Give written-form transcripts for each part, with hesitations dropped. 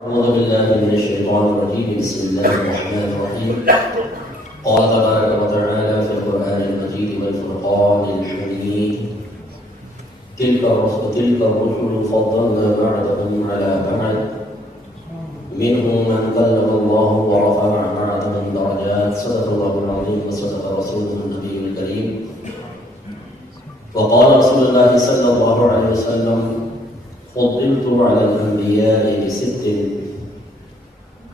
أعوذ بالله من الشيطان الرجيم. بسم الله الرحمن الرحيم. قال تبارك وتعالى في القرآن المجيد والفرقان الحميد: تلك الرسل فضلنا بعضهم على بعض منهم من كلم الله ورفع بعضهم درجات. صدق الله العظيم وصدق رسوله النبي الكريم. وقال رسول الله صلى الله عليه وسلم: فضلت على الأنبياء بست: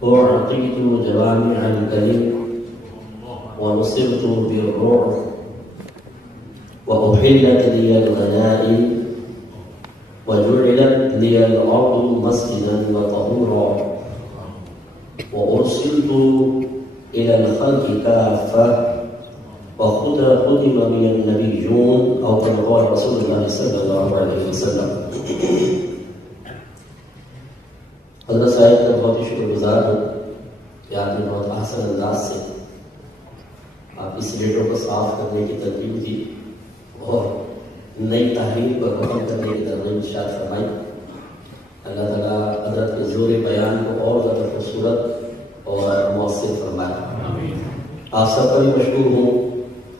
أعطيت جوامع الكلم، ونصرت بالرعب، وأحلت لي الغنائم، وجعلت لي الأرض مسجدا وطهورا، وأرسلت إلى الخلق كافة، وختم بي النبيون، أو كما قال رسول الله صلى الله عليه وسلم. حضرت صاحب کا بہت ہی شکر گزار ہوں کہ آپ نے بہت احسن انداز سے آپ اس لیٹر کو صاف کرنے کی ترتیب دی اور نئی تحریر کو ختم کرنے کی ترغیب ارشاد فرمائی. اللہ تعالیٰ حضرت کے زور بیان کو اور زیادہ خوبصورت اور مؤثر فرمائے. آپ سب کا بھی مشکور ہوں.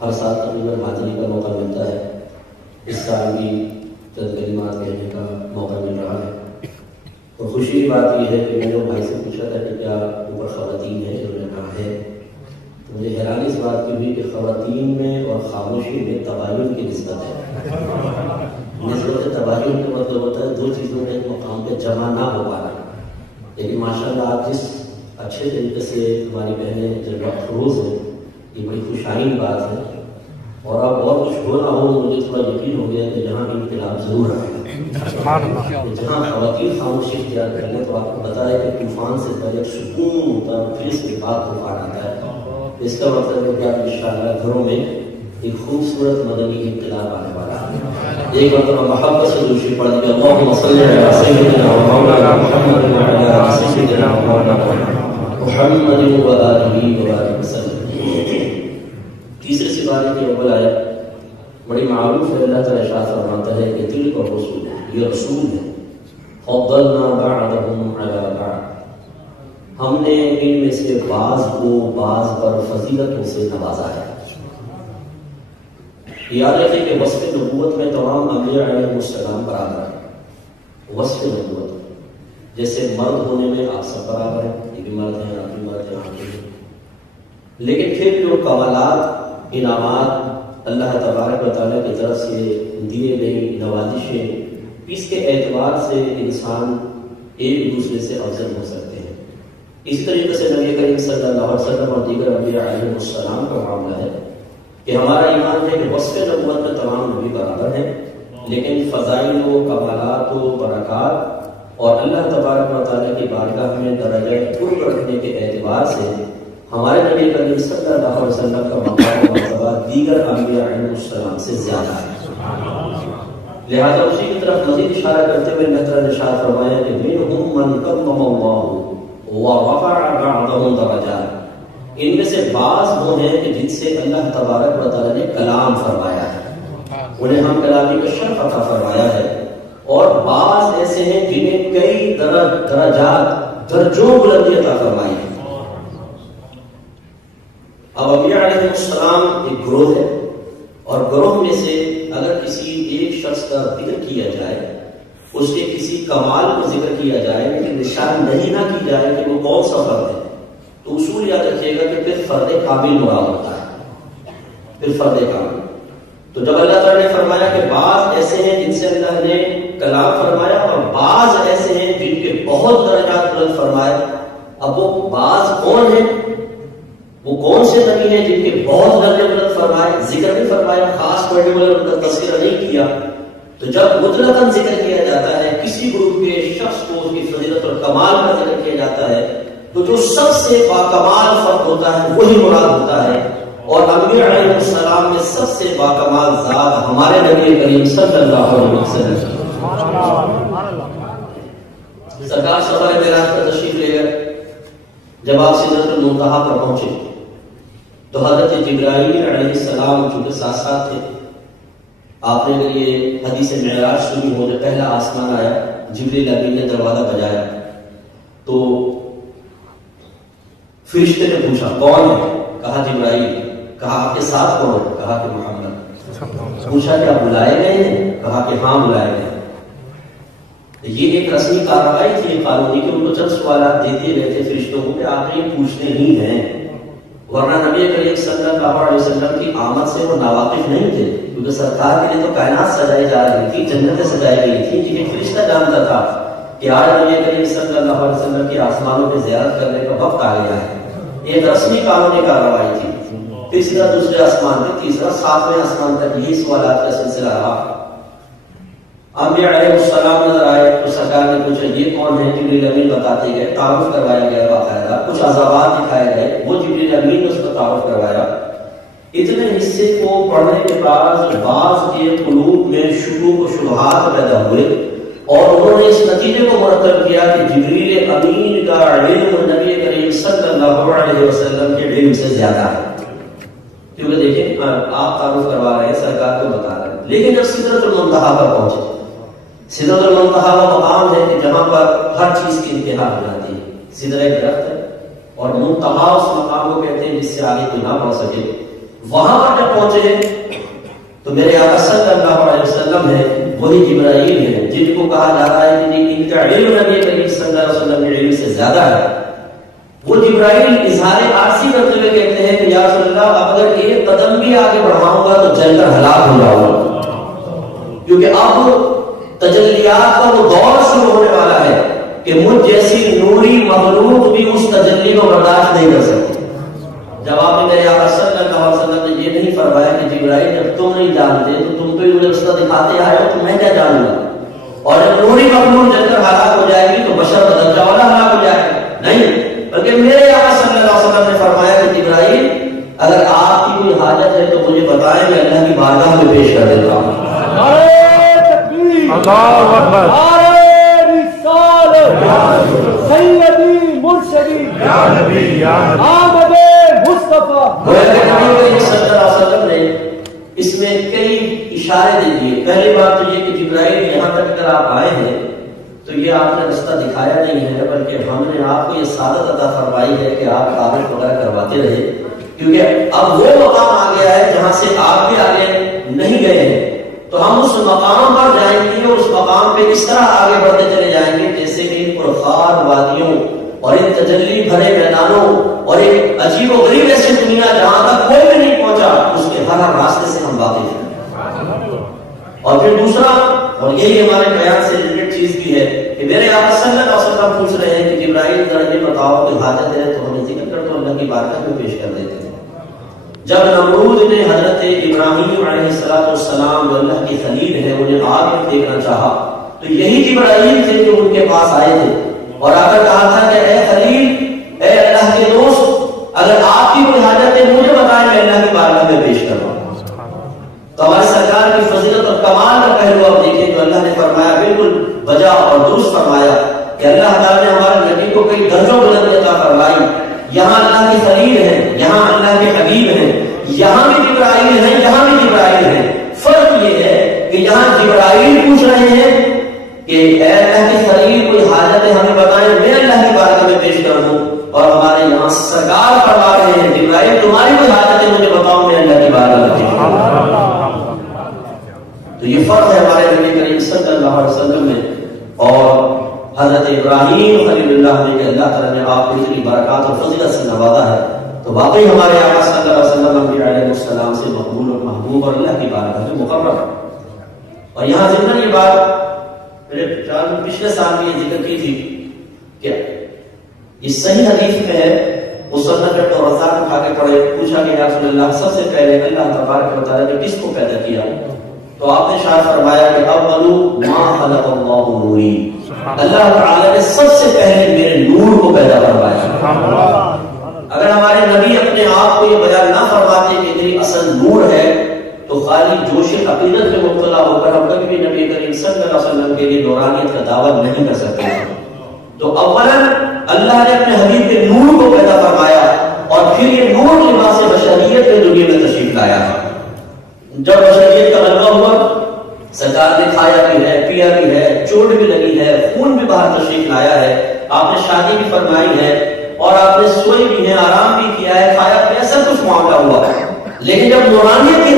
ہر سال تقریباً حاضری کا موقع ملتا ہے. اس سال بھی چند کلمات کہنے کا موقع مل رہا ہے. تو خوشی کی بات یہ ہے کہ میں نے بھائی سے پوچھا تھا کہ کیا اوپر خواتین ہیں، جو نے کہا ہے. تو مجھے حیرانی اس بات کی ہوئی کہ خواتین میں اور خاموشی میں تباین کی نسبت ہے. نسبت تباین کا مطلب ہوتا ہے دو چیزوں میں ایک مقام پہ جمع نہ ہو پانا. لیکن ماشاء اللہ آپ جس اچھے طریقے سے ہماری بہنیں جذبہ افروز ہیں، یہ بڑی خوشحالی بات ہے. اور اب اور کچھ ہو نہ ہو، مجھے تھوڑا یقین ہو گیا کہ جہاں بھی انقلاب ضرور آئے گا. جہاں خواتین خاموشی اختیار کر لیں تو آپ کو پتا ہے کہ طوفان سے پہلے سکون ہوتا ہے، پھر اس کے بعد طوفان آتا ہے. اس کا مطلب ہے کہ آپ انشاءاللہ گھروں میں ایک خوبصورت مدنی انقلاب آنے والا ہے. ایک مرتبہ محبت سے دوسری پڑھ دیا: اللہم صلی علی سیدنا و مولانا محمد و علی سیدنا و مولانا محمد و آلہ وبارک وسلم. تیسری سپارے کی اول آیت بڑی معروف ہے. اللہ تعالیٰ ارشاد فرماتا ہے کہ تلک الرسل، یہ رسول ہے، فضلنا بعضهم علی بعض، ہم نے ان میں سے بعض کو بعض پر فضیلتوں سے نوازا ہے. یاد رکھیں کہ وصف نبوت میں تمام انبیاء علیہ السلام برابر ہیں. وصف نبوت جیسے مرد ہونے میں آپ سب برابر ہیں، یہ بھی مرد ہیں، آپ بھی مرد ہیں، آپ بھی. لیکن پھر جو کمالات، انعامات اللہ تبارک و تعالیٰ کی طرف سے دیے گئی نوازشیں، اس کے اعتبار سے انسان ایک دوسرے سے افضل ہو سکتے ہیں. اسی طریقے سے نبی کریم صلی اللہ علیہ وسلم اور دیگر انبیاء علیہ السلام کا معاملہ ہے کہ ہمارا ایمان ہے کہ وصف نبوت میں تمام نبی برابر ہیں، لیکن فضائل و کمالات و برکات اور اللہ تبارک و تعالیٰ کی بارگاہ میں درجہ قرب رکھنے کے اعتبار سے ہمارے نبی کریم صلی اللہ علیہ وسلم کا مقام و مرتبہ دیگر انبیاء علیہ السلام سے زیادہ ہے. لہذا اسی کی طرف مزید اشارہ کرتے ہوئے اللہ تعالیٰ نے ارشاد فرمایا کہ منہم من کلم اللہ ورفع بعضهم درجات، ان میں سے بعض وہ ہیں کہ جن سے اللہ تبارک و تعالیٰ نے کلام فرمایا ہے، انہیں ہم کلامی کا شرف عطا فرمایا ہے. اور بعض ایسے ہیں جنہیں کئی درجات، درجوں بلندی عطا فرمائی ہے. اب انبیاء علیہ السلام ایک گروہ ہے، اور گروہ میں سے اگر کسی ایک شخص کا ذکر کیا جائے، اس کے کسی کمال کو ذکر کیا جائے، لیکن نشان نہیں نہ کی جائے کہ وہ کون سا فرد ہے، تو اصول یاد رکھیے گا کہ پھر فرد کامل مراد ہوتا ہے. پھر فرد کامل. تو جب اللہ تعالیٰ نے فرمایا کہ بعض ایسے ہیں جن سے اللہ نے کلام فرمایا، اور بعض ایسے ہیں جن کے بہت درجات بلند فرمائے. اب وہ بعض کون ہیں؟ وہ کون سے نبی ہیں جن کے بہت درجے بلند فرمائے؟ ذکر نہیں فرمایا، خاص پرٹیکولر ان کا تذکرہ نہیں کیا. تو جب مطلقاً ذکر کیا جاتا ہے کسی گروپ کے شخص کو، اس کی فضیلت اور کمال کا ذکر کیا جاتا ہے، تو جو سب سے باکمال فرد ہوتا ہے وہی مراد ہوتا ہے. اور انبیاء علیہ السلام میں سب سے باکمال ذات ہمارے نبی کریم صلی اللہ علیہ وسلم. سرکار سفر معراج پر تشریف لے گئے. جب آپ سدرۃ المنتہا پر پہنچے تو حضرت جبرائیل علیہ السلام چونکہ ساتھ ساتھ تھے. آپ نے اگر یہ حدیث معراج سنی ہو، جب پہلا آسمان آیا جبریل امین نے دروازہ بجایا تو فرشتے نے پوچھا کون ہے؟ کہا جبرائیل. کہا آپ کے ساتھ کون ہے؟ کہا کہ محمد. پوچھا کیا بلائے گئے ہیں؟ کہا کہ ہاں بلائے گئے. یہ ایک رسمی کارروائی تھی قانونی کہ ان کو چند سوالات دیتے رہتے فرشتوں کو کہ آپ یہ پوچھنے ہی ہیں، ورنہ نبی کریم صلی اللہ علیہ وسلم کی آمد سے وہ ناواقف نہیں تھے، کیونکہ سرکار کے لیے تو کائنات سجائی جا رہی تھی، جنتیں سجائی گئی تھی. یہ فرشتہ جانتا تھا کہ آج نبی کریم صلی اللہ علیہ وسلم کی آسمانوں پہ زیارت کرنے کا وقت آ گیا ہے. ایک رسمی قانونی کارروائی تھی. تیسرا دوسرے آسمان پہ، تیسرا ساتویں آسمان تک یہی سوالات کا سلسلہ رہا. انبیاء علیہ السلام نظر آئے تو سرکار نے پوچھا یہ کون ہے؟ جبریل امین بتاتے گئے، تعارف کروایا گیا باقاعدہ، کچھ عذابات دکھائے گئے، وہ جبریل امین نے اس کو تعارف کروایا. اتنے حصے کو پڑھنے کے بعد بعض کے قلوب میں شکوک و شبہات پیدا ہوئے اور انہوں نے اس نتیجے کو مرتب کیا کہ جبریل امین کا علم نبی کریم صلی اللہ علیہ وسلم کے علم سے زیادہ ہے. کیونکہ دیکھیں آپ تعارف کروا رہے ہیں، سرکار کو بتا رہے ہیں، لیکن جب سدرۃ المنتہا پر پہنچے، سدرۃ المنتہا وہ مقام ہے کہ جہاں پر ہر چیز کی انتہا ہو جاتی ہے. سدرہ ایک درخت ہے اور منتہا اس مقام کو کہتے ہیں جس سے آگے کوئی نہ پڑھ سکے. وہاں پر جب پہنچے تو میرے آقا صلی اللہ علیہ وسلم ہے، وہی جبرائیل ہے جن کو کہا جا رہا ہے کہ ان کا علم نبی کریم صلی اللہ علیہ وسلم کے علم سے زیادہ ہے. وہ جبرائیل اظہار عاجزی کرتے ہوئے کہتے ہیں کہ یا رسول اللہ اب اگر ایک قدم بھی آگے بڑھاؤں گا تو جل کر ہلاک ہو جاؤں گا، کیونکہ اب تجلیات کا وہ دور شروع ہونے والا ہے کہ مجھ جیسی نوری مخلوق بھی اس تجلی کو برداشت نہیں کر سکتی. جواب میں میرے آقا صلی اللہ علیہ وسلم نے یہ نہیں فرمایا کہ جبرائیل جب تم نہیں جانتے تو تم تو مجھے رستہ دکھاتے آئے ہو تو میں کیا جانوں گا، اور جب نوری مخلوق جل کر ہلاک ہو جائے گی تو بشر کا درجہ والا ہلاک ہو جائے گا. نہیں، بلکہ میرے آقا صلی اللہ علیہ وسلم نے فرمایا کہ جبرائیل اگر آپ کی کوئی حاجت ہے تو مجھے بتائیں، میں اللہ کی بارگاہ میں پیش کر دیتا ہوں. اللہ اکبر. سیدی مرشدی یا نبی یا آمد مصطفیٰ. نبی صلی اللہ علیہ وسلم نے اس میں کئی اشارے دے دیے. پہلی بات تو یہ کہ جبرائیل یہاں تک اگر آپ آئے ہیں تو یہ آپ نے رستہ دکھایا نہیں ہے، بلکہ ہم نے آپ کو یہ سعادت عطا فرمائی ہے کہ آپ تعارف وغیرہ کرواتے رہے، کیونکہ اب وہ مقام آ گیا ہے جہاں سے آپ بھی آگے نہیں گئے ہیں. تو ہم اس مقام پر جائیں گے اور اس مقام پہ اس طرح آگے بڑھتے چلے جائیں گے جیسے کہ ان پرخار وادیوں اور ان تجلی بھرے میدانوں اور ایک عجیب و غریب ایسی دنیا جہاں تک کوئی بھی نہیں پہنچا اس کے ہر ہر راستے سے ہم واقف ہیں. اور پھر دوسرا، اور یہی ہمارے بیان سے ریلیٹڈ چیز بھی ہے کہ میرے آقا صلی اللہ علیہ وسلم پوچھ رہے ہیں کہ جبرائیل ذرا یہ بتاؤ کہ حاجت ہے تو ہمیں ذکر کر تو اللہ کی بارگاہ میں پیش کر دیتے ہیں. جب نمرود نے حضرت ابراہیم علیہ السلام جو اللہ کی خلیل ہے انہیں آگ میں دیکھنا چاہا تو یہی جبرائیل تھے جو ان کے پاس آئے تھے اور آ کر کہا تھا کہ اے خلیل، اے اللہ کے دوست، اگر آپ کی کوئی حاجت ہے مجھے بتائیں، میں اللہ کی بارگاہ میں پیش کرواؤں. تو ہمارے سرکار کی فضیلت اور کمال کا پہلو آپ دیکھیں تو اللہ نے فرمایا بالکل بجا اور درست فرمایا کہ اللہ تعالیٰ نے ہمارے نبی کو کئی درجوں بلندی عطا فرمائی. یہاں اللہ کی خلیل ہے، یہاں اللہ کے حبیب ہیں، یہاں بھی جبرائیل ہیں، یہاں بھی جبرائیل ہیں. فرق یہ ہے کہ یہاں جبرائیل پوچھ رہے ہیں کہ اے اللہ کی خلیل کوئی حاجت ہے ہمیں بتائیں، میں اللہ کی بارگاہ میں پیش کر دوں، اور ہمارے یہاں سرکار فرما رہے ہیں جبرائیل تمہاری کوئی حاجت ہے مجھے بتاؤ، میں اللہ کی بارگاہ میں پیش کر دوں. تو یہ فرق ہے ہمارے نبی کریم صلی اللہ علیہ وسلم میں اور حضرت ابراہیم خلیل اللہ نے کہ اللہ تعالیٰ نے آپ کو اتنی برکات اور فضیلت سے نوازا ہے. تو واقعی ہمارے آقا صلی اللہ علیہ وسلم علیہ السلام سے مقبول اور محبوب اور اللہ کی بارگاہ میں مقرر. اور یہاں ضمن یہ بات میرے پچھلے سال بھی یہ ذکر کی تھی کہ اس صحیح حدیث میں ہے، مصنف اور رزاق اٹھا کے پڑھے، پوچھا کہ یا رسول اللہ سب سے پہلے اللہ تبارک و تعالیٰ نے کس کو پیدا کیا؟ تو آپ نے شاید فرمایا کہ اول ما خلق اللہ نوری، اللہ تعالیٰ نے سب سے پہلے میرے نور کو پیدا فرمایا. اگر ہمارے نبی اپنے آپ کو یہ بیان نہ فرماتے کہ میری اصل نور ہے تو خالی جوش عقیدت میں مبتلا ہو کر ہم کبھی بھی نبی کریم صلی اللہ علیہ وسلم کے لیے نورانیت کا دعویٰ نہیں کر سکتے. تو اولا اللہ نے اپنے حبیب کے نور کو پیدا فرمایا اور پھر یہ نور لباس بشریت میں دنیا میں تشریف لایا. جب بشریت کا غلبہ ہوا سرکار نے کھایا بھی ہے، پیا بھی ہے، چوٹ بھی لگی ہے، خون بھی باہر تشریف لایا ہے، آپ نے شادی بھی فرمائی ہے اور آپ نے سوئی بھی ہے، آرام بھی کیا ہے، کھایا پیا، سب کچھ معاملہ ہوا ہے. لیکن جب نورانیت کی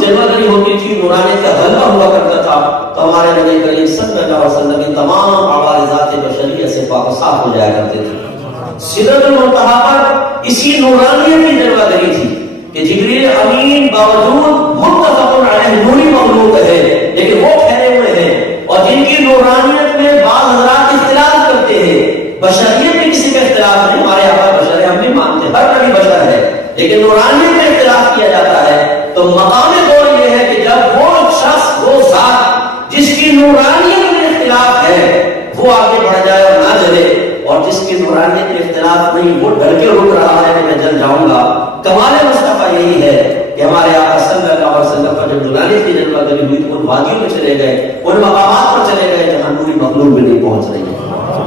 جلوہ گری ہوتی تھی، نورانیت کا غلبہ ہوا کرتا تھا، تو ہمارے نبی کریم صلی اللہ علیہ وسلم کی تمام اعمال ذات بشریہ سے پاک و صاف ہو جایا کرتے تھے. سدرۃ المنتہا پر اسی نورانیت کی جلوہ گری تھی کہ جبریل امین باوجود متفق علیہ نوری مخلوق ہے، لیکن وہ ٹھہرے ہوئے ہیں، اور جن کی نورانیت میں بعض حضرات اختلاف کرتے ہیں. بشریت میں کسی کا اختلاف نہیں، ہمارے یہاں پر بشر ہم بھی مانتے ہیں، ہر نبی بشر ہے، لیکن نورانیت میں اختلاف کیا جاتا ہے. تو مقام دور یہ ہے کہ جب وہ شخص، وہ ذات جس کی نورانیت میں اختلاف ہے وہ آگے بڑھ جائے اور نہ جلے، اور جس کی نورانیت میں اختلاف نہیں وہ ڈر کے رک رہا ہے کہ میں جل جاؤں گا. کمال مصطفیٰ یہی ہے کہ ہمارے آقا صلی اللہ علیہ وسلم پر جب نورانیت کی جلوہ گری ہوئی تو ان وادیوں میں چلے گئے، ان مقامات پر چلے گئے جہاں نوری مخلوق بھی نہیں پہنچ رہی ہے.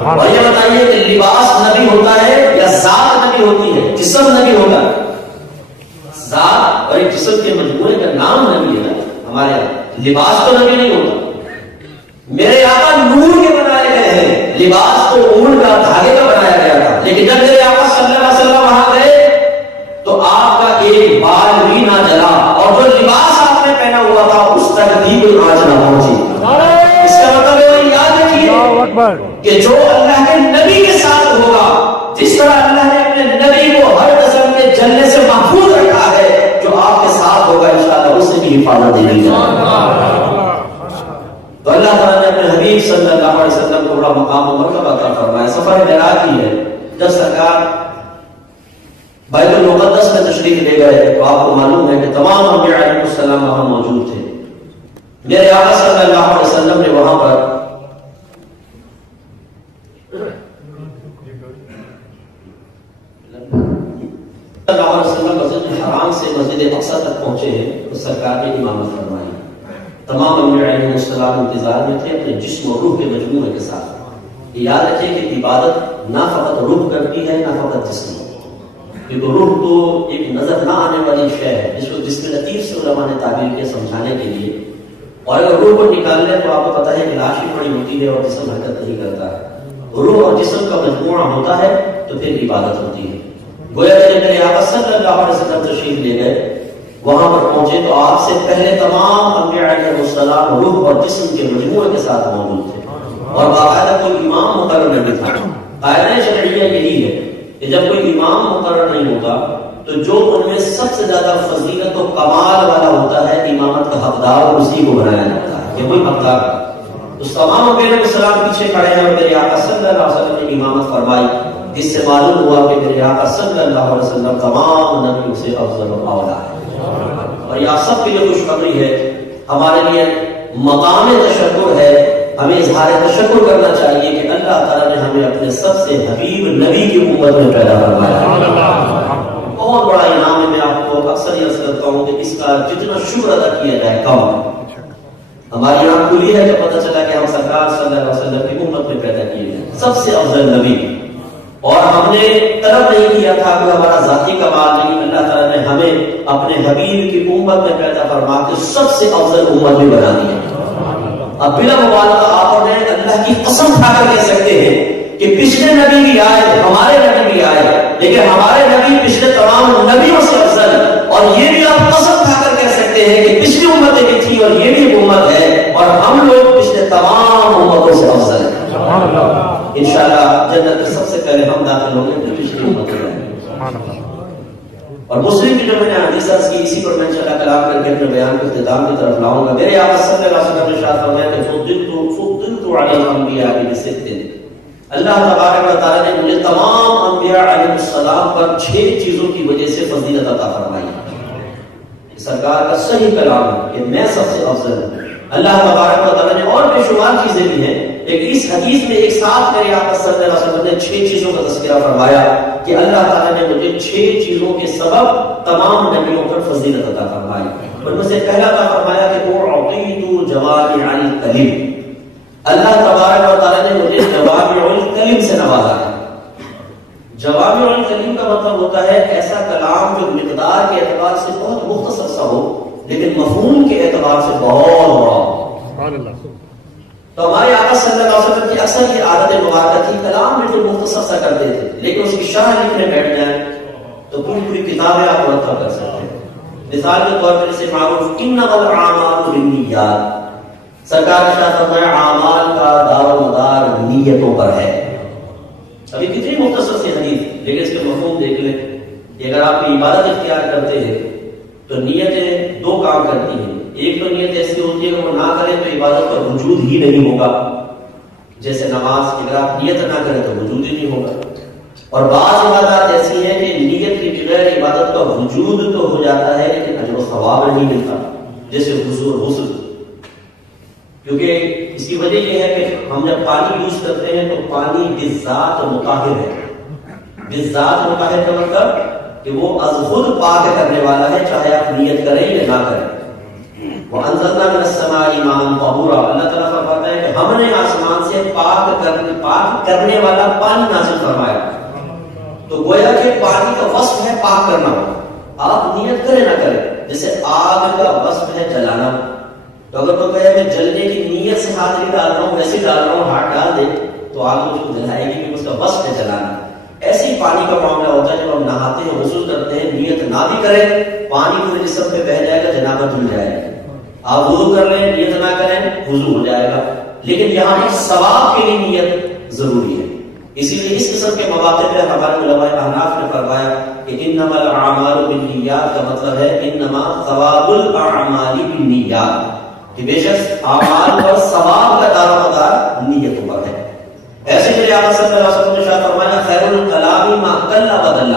اور یہ بتائیے کہ لباس نبی ہوتا ہے یا ذات نبی ہوتی ہے؟ جسم نبی ہوتا ہے. ذات اور ایک جسم کے مجموعے کا نام نبی ہے. ہمارے یہاں لباس تو نبی نہیں ہوتا. میرے آقا نور کے بنائے گئے ہیں، لباس تو اون کا، دھاگے کا بنایا گیا تھا. لیکن جب میرے آقا صلی اللہ علیہ وسلم وہاں گئے تو آپ کا ایک بال بھی نہ جلا، اور جو لباس آپ نے پہنا ہوا تھا اس تک بھی کوئی آنچ نہ پہنچی. اس کا مطلب ہے یاد رکھیے کہ جو اللہ کے نبی کے ساتھ ہوگا، جس طرح اللہ نے اپنے نبی کو ہر قسم کے جلنے سے محفوظ رکھا ہے، جو آپ کے ساتھ ہوگا انشاءاللہ اسے بھی حفاظت دے دی جائے. تو اللہ تعالیٰ نے اپنے حبیب صلی اللہ علیہ وسلم کو بڑا مقام و مرتبہ عطا فرمایا. سفر معراج کی ہے، جب سرکار بیت المقدس میں تشریف لے گئے تو آپ کو معلوم ہے کہ تمام انبیاء علیہ السلام وہاں موجود تھے. میرے آقا صلی اللہ علیہ وسلم نے وہاں پر صلی اللہ علیہ وسلم مسجد الحرام سے مسجد اقصی تک پہنچے ہیں تو سرکار نے امامت فرمائی. تمام انبیاء علیہ السلام انتظار میں تھے اپنے جسم و روح کے مجموعے کے ساتھ. یاد رکھیں کہ عبادت نہ فقط روح کرتی ہے نہ فقط جسم، کیونکہ روح تو ایک نظر نہ آنے والی شے ہے جس کو جسم لطیف سے علماء نے تعبیر کیا سمجھانے کے لیے. اور اگر روح کو نکال لیں تو آپ کو پتہ ہے کہ لاش ہی پڑی ہوتی ہے اور جسم حرکت نہیں کرتا ہے. روح اور جسم کا مجموعہ ہوتا ہے تو پھر عبادت ہوتی ہے. گویا کہ میرے آقا صلی اللہ علیہ وسلم تشریف لے گئے، وہاں پر پہنچے تو آپ سے پہلے تمام انبیاء علیہ السلام روح اور جسم کے مجموعے کے ساتھ موجود تھے، اور باقاعدہ کوئی امام مقرر نہیں تھا. قاعدہ شرعیہ یہی ہے کہ جب کوئی امام مقرر نہیں ہوتا تو جو ان میں سب سے زیادہ فضیلت و کمال والا ہوتا ہے امامت کا حقدار اسی کو بنایا جاتا ہے کہ کوئی حقدار. تو تمام انبیاء علیہ السلام پیچھے کھڑے ہیں اور میرے آقا صلی اللہ علیہ وسلم نے امامت فرمائی، جس سے معلوم ہوا کہ میرے آقا صلی اللہ علیہ وسلم تمام نبیوں سے افضل و اعلیٰ ہے. اور یہ سب کے لیے خوشخبری ہے، ہمارے لیے مقام تشکر ہے. ہمیں اظہار تشکر کرنا چاہیے کہ اللہ تعالیٰ نے ہمیں اپنے سب سے حبیب نبی کی امت میں پیدا فرمایا. بہت بڑا انعام ہے. میں آپ کو اکثر یہ کرتا ہوں کہ اس کا جتنا شکر ادا کیا جائے کم. ہماری آنکھ کھلی ہے تو پتہ چلا کہ ہم سرکار صلی اللہ علیہ وسلم کی امت میں پیدا کیے گئے، سب سے افضل نبی. اور ہم نے طلب نہیں کیا تھا کہ ہمارا ذاتی کمال نہیں، اللہ تعالیٰ نے ہمیں اپنے حبیب کی امت میں پیدا فرما کے سب سے افضل امت میں بنا دیا. اب بلا مبالغہ آپ نے اللہ کی قسم کھا کر کہہ سکتے ہیں کہ پچھلے نبی بھی آئے، ہمارے نبی بھی آئے، لیکن ہمارے نبی پچھلے تمام نبیوں سے افضل. اور یہ بھی آپ قسم کھا کر کہہ سکتے ہیں کہ پچھلی امتیں بھی تھی اور یہ بھی ایک امت ہے، اور ہم لوگ پچھلے تمام امتوں سے افضل ہیں. انشاءاللہ جنت میں سب سے پہلے ہم داخل ہوں گے پچھلی امت میں. اور مسلم کی جو میں نے حدیث عرض کی، اسی پر میں انشاءاللہ کلام کر کے اپنے بیان کے اختتام کی طرف لاؤں گا. میرے آقا صلی اللہ علیہ وسلم نے ارشاد فرمایا کہ فضلت علی الانبیاء بست. اللہ تبارک و تعالی نے مجھے تمام انبیاء علیہ السلام پر 6 چیزوں کی وجہ سے فضیلت عطا فرمائی. سرکار کا صحیح کلام ہے کہ میں سب سے افضل ہوں. اللہ تبارک و تعالی نے اور بے شمار چیزیں دی ہیں، لیکن اس حدیث میں ایک ساتھ میرے آقا صلی اللہ علیہ وسلم نے 6 چیزوں کا تذکرہ فرمایا کہ اللہ تعالی نے مجھے 6 چیزوں کے سبب تمام نبیوں پر فضیلت عطا فرمائی. ان میں سے پہلا عطا فرمایا کہ وہ اعطیت جوامع الکلم. اللہ تبارک و تعالی نے مجھے جوامع الکلم سے نوازا ہے. جوامع الکلم کا مطلب ہوتا ہے ایسا کلام جو مقدار کے اعتبار سے بہت مختصر سا ہو لیکن مفہوم کے اعتبار سے بہت بڑا ہو. تو ہمارے آقا صلی اللہ علیہ وسلم کی اکثر یہ عادت مبارکہ تھی، کلام بالکل مختصر سا کرتے تھے، لیکن اس کی شرح لکھنے بیٹھ جائیں تو پوری پوری کتابیں آپ مرتب کر سکتے ہیں۔ مثال کے طور پر اسے معروف انما الاعمال بالنیات، سرکار نے ارشاد فرمایا اعمال کا دار و مدار نیتوں پر ہے۔ ابھی کتنی مختصر سی حدیث، لیکن اس کے مفہوم دیکھ لیں کہ اگر آپ عبادت اختیار کرتے ہیں تو نیتیں دو کام کرتی ہیں۔ ایک تو نیت ایسی ہوتی ہے کہ وہ نہ کریں تو عبادت کا وجود ہی نہیں ہوگا، جیسے نماز کی اگر آپ نیت نہ کریں تو وجود ہی نہیں ہوگا، اور بعض عبادات ایسی ہیں کہ نیت کے بغیر عبادت کا وجود تو ہو جاتا ہے لیکن اجر و ثواب نہیں ملتا، جیسے وضو اور غسل۔ کیونکہ اس کی وجہ یہ ہے کہ ہم جب پانی یوز کرتے ہیں تو پانی بذات مطہر ہے۔ بذات مطہر کا مطلب کہ وہ از خود پاک کرنے والا ہے، چاہے آپ نیت کریں یا نہ کریں۔ وَأَنزَلْنَا مِنَ السَّمَاءِ مَاءً طَهُورًا، اللہ تعالیٰ فرماتا ہے کہ ہم نے آسمان سے پاک کرنے والا پانی نازل فرمایا۔ تو گویا کہ پانی کا وصف ہے پاک کرنا، آپ نیت کریں نہ کریں، جیسے آگ کا وصف ہے جلانا۔ تو اگر تو کہے میں جلنے کی نیت سے ہاتھ نہیں ڈال رہا ہوں، ویسے ڈال رہا ہوں، ہاتھ ڈال دے تو آگ مجھ کو جلائے گی، کیونکہ اس کا وصف ہے جلانا۔ ایسی پانی کا معاملہ ہوتا ہے جب ہم نہاتے ہیں، غسل کرتے ہیں، نیت نہ بھی کریں، پانی پورے جسم پہ بہہ جائے گا، جنابت دھل جائے گی۔ آپ وضو کر لیں، نیت نہ کریں، وضو ہو جائے گا، لیکن یہاں ایک ثواب کے لیے نیت ضروری ہے۔ اسی لیے اس قسم کے مواقع پہ ہمارے علماء احناف نے فرمایا کہ انما الاعمال بالنیات کا مطلب ہے انما ثواب الاعمال بالنیات، کہ بے شک اعمال پر ثواب کا دار و مدار نیتوں پر ہے۔ ایسے میرے آقا صلی اللہ علیہ وسلم نے ارشاد فرمایا خیر الکلام ما قل ودل،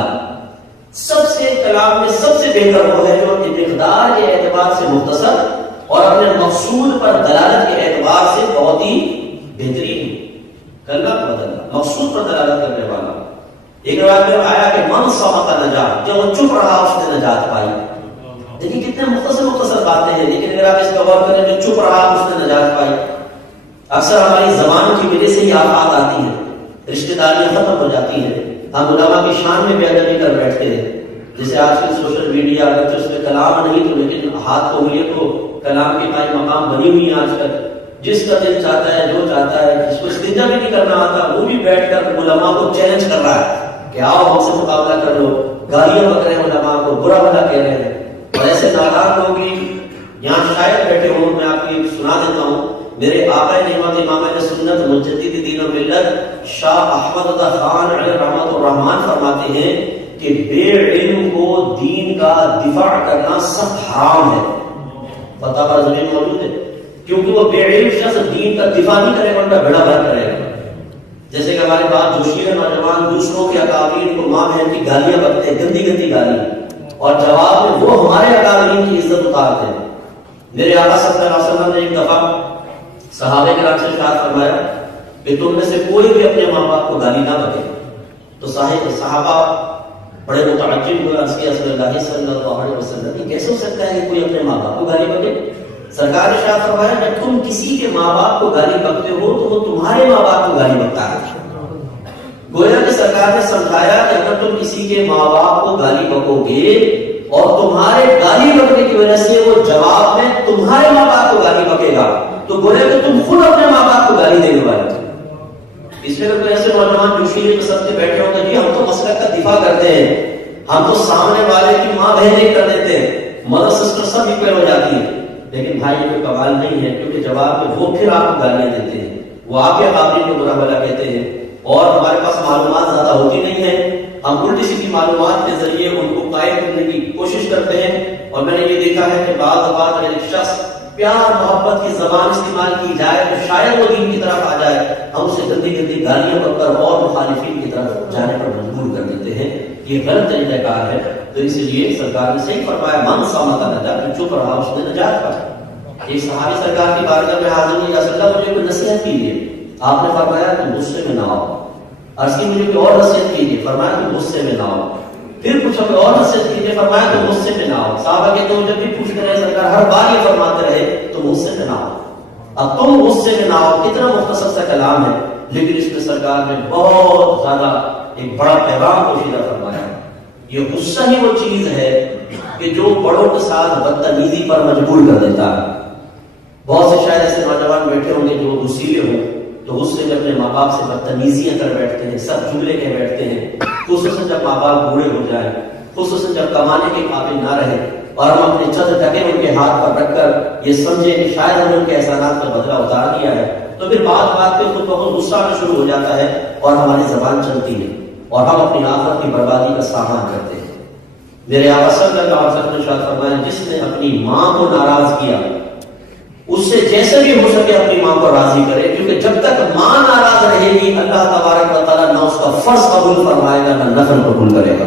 سب سے کلام میں سب سے بہتر وہ ہے جو مقدار کے اعتبار سے مختصر اور اپنے مقصود پر دلالت کے اعتبار سے بہت ہی بہترین، کلام بدل مقصود پر دلالت کرنے والا۔ ایک روایت میں آیا کہ من صمت نجا، جو وہ چپ رہا اس نے نجات پائی۔ دیکھیں کتنے مختصر باتیں ہیں، لیکن اگر آپ اس کا غور کریں جو چپ رہا اس نے نجات پائی۔ اکثر ہماری زبان کی وجہ سے ہی آفات آتی ہیں، رشتہ داریاں ختم ہو جاتی ہیں، ہم علماء کی شان میں بے ادبی کر بیٹھتے ہیں۔ جیسے آج کل سوشل میڈیا اگر اس میں کلام نہیں تو لیکن ہاتھ کو ملے تو کلام کی قائم مقام بنی ہوئی ہیں۔ آج کل جس کا دل چاہتا ہے، جو چاہتا ہے، جس کو استنجا بھی نہیں کرنا آتا، وہ بھی بیٹھ کر علماء کو چیلنج کر رہا ہے کہ آؤ ہم سے مقابلہ کر لو، گالیاں بک رہے ہیں علماء کو، برا بھلا کہہ رہے ہیں۔ اور ایسے نادان لوگ بھی یہاں شاید بیٹھے ہوں، میں آپ کی سنا دیتا ہوں۔ میرے آقا نعمت امام سنت مجدد دین و ملت شاہ احمد رضا خان علیہ رحمت الرحمان فرماتے ہیں کہ بے علم کو دین کا دفاع کرنا سخت حرام ہے۔ فتح پر زمین موجود ہے، کیونکہ وہ بے علم شخص دین کا دفاع نہیں کرے گا، ان کا بڑا بھر کرے گا۔ جیسے کہ ہمارے پاس جوشیلے نوجوان دوسروں کے اکابرین کو ماں بہن کی گالیاں بکتے ہیں، گندی گندی گالیاں، اور جواب میں وہ ہمارے اکابرین کی عزت اتارتے ہیں۔ میرے آقا صلی اللہ علیہ وسلم نے ایک دفعہ صحابہ کرام سے ارشاد فرمایا کہ تم میں سے کوئی بھی اپنے ماں باپ کو گالی نہ بکے۔ تو صحابہ بڑے متعجب ہوئے، عرض کیا رسول اللہ صلی اللہ علیہ وسلم یہ کیسے ہو سکتا ہے کہ کوئی اپنے ماں باپ کو گالی بکے؟ سرکار نے ارشاد فرمایا جب تم کسی کے ماں باپ کو گالی بکتے ہو تو وہ تمہارے ماں باپ کو گالی بکتا ہے۔ گویا کہ سرکار نے سمجھایا کہ اگر تم کسی کے ماں باپ کو گالی بکو گے اور تمہارے گالی بکنے کی وجہ سے وہ جواب میں تمہارے ماں باپ کو گالی بکے گا تو گویا کہ تم خود اپنے ماں باپ کو گالی دینے والے۔ اس میں اگر کوئی ایسے نوجوان جوشیلے قسم کے بیٹھے ہوں گے جی ہم تو مسلک کا دفاع کرتے ہیں، ہم تو سامنے والے کی ماں بہن کر دیتے ہیں، مدر سسٹر سب اکوئل ہو جاتی ہے، لیکن بھائی یہ کوئی کمال نہیں ہے، کیونکہ جواب میں وہ پھر آپ کو گالیاں دیتے ہیں، وہ آپ کے قابل کو برا بھلا کہتے ہیں، اور ہمارے پاس معلومات زیادہ ہوتی نہیں ہے، ہم الٹی سیدھی معلومات کے ذریعے ان کو قائم کرنے کی کوشش کرتے ہیں۔ اور میں نے یہ دیکھا ہے کہ بعض اوقات اگر ایک شخص پیار محبت کی زبان استعمال کی جائے تو شاید وہ دین کی طرف آ جائے، ہم اسے گندی گندی گالیاں بک کر اور مخالفین کی طرف جانے پر مجبور کر دیتے ہیں۔ یہ غلط طریقہ کار ہے، تو اس لیے سرکار نے صحیح فرمایا من صمت نجا، جو چپ رہا اس نے نجات پائی۔ ایک صحابی سرکار کی بارگاہ میں حاضر ہوئے، یا رسول اللہ مجھے کوئی نصیحت کیجیے۔ آپ نے فرمایا کہ غصے میں نہ آؤ۔ عرض کی مجھے کوئی اور نصیحت کیجیے، فرمایا کہ غصے میں نہ آؤ۔ پھر پوچھا کوئی اور نصیحت کیجیے، فرمایا کہ غصے میں نہ آؤ۔ صحابہ کہتے ہیں جب بھی پوچھتے رہے سرکار ہر بار یہ فرماتے رہے تو غصے میں نہ آؤ۔ اب تم غصے میں نہ آؤ، کتنا مختصر سا کلام ہے، لیکن اس میں سرکار نے بہت زیادہ ایک بڑا پیغام پوشیدہ فرمایا۔ یہ غصہ ہی وہ چیز ہے کہ جو بڑوں کے ساتھ بدتمیزی پر مجبور کر دیتا ہے۔ بہت سے شاید ایسے نوجوان بیٹھے ہوں گے جو غصیلے ہوں، تو غصے میں اپنے ماں باپ سے بدتمیزیاں کر بیٹھتے ہیں، سب جملے کہہ بیٹھتے ہیں، خصوصاً جب ماں باپ بوڑھے ہو جائیں، خصوصاً جب کمانے کے قابل نہ رہے اور ہم اپنے چند ٹکے ان کے ہاتھ پر رکھ کر یہ سمجھے کہ شاید ہم نے ان کے احسانات کا بدلہ اتار دیا ہے، تو پھر بات پہ خود بخود غصہ آنا شروع ہو جاتا ہے اور ہماری زبان چلتی ہے اور ہم اپنی آخرت کی بربادی کا سامنا کرتے ہیں۔ میرے آقا صلی اللہ علیہ وسلم نے ارشاد فرمایا، جس نے اپنی ماں کو ناراض کیا اس سے جیسے بھی ہو سکے اپنی ماں کو راضی کرے، کیونکہ جب تک ماں ناراض رہے گی اللہ تبارک و تعالیٰ نہ اس کا فرض قبول فرمائے گا نہ نفل قبول کرے گا۔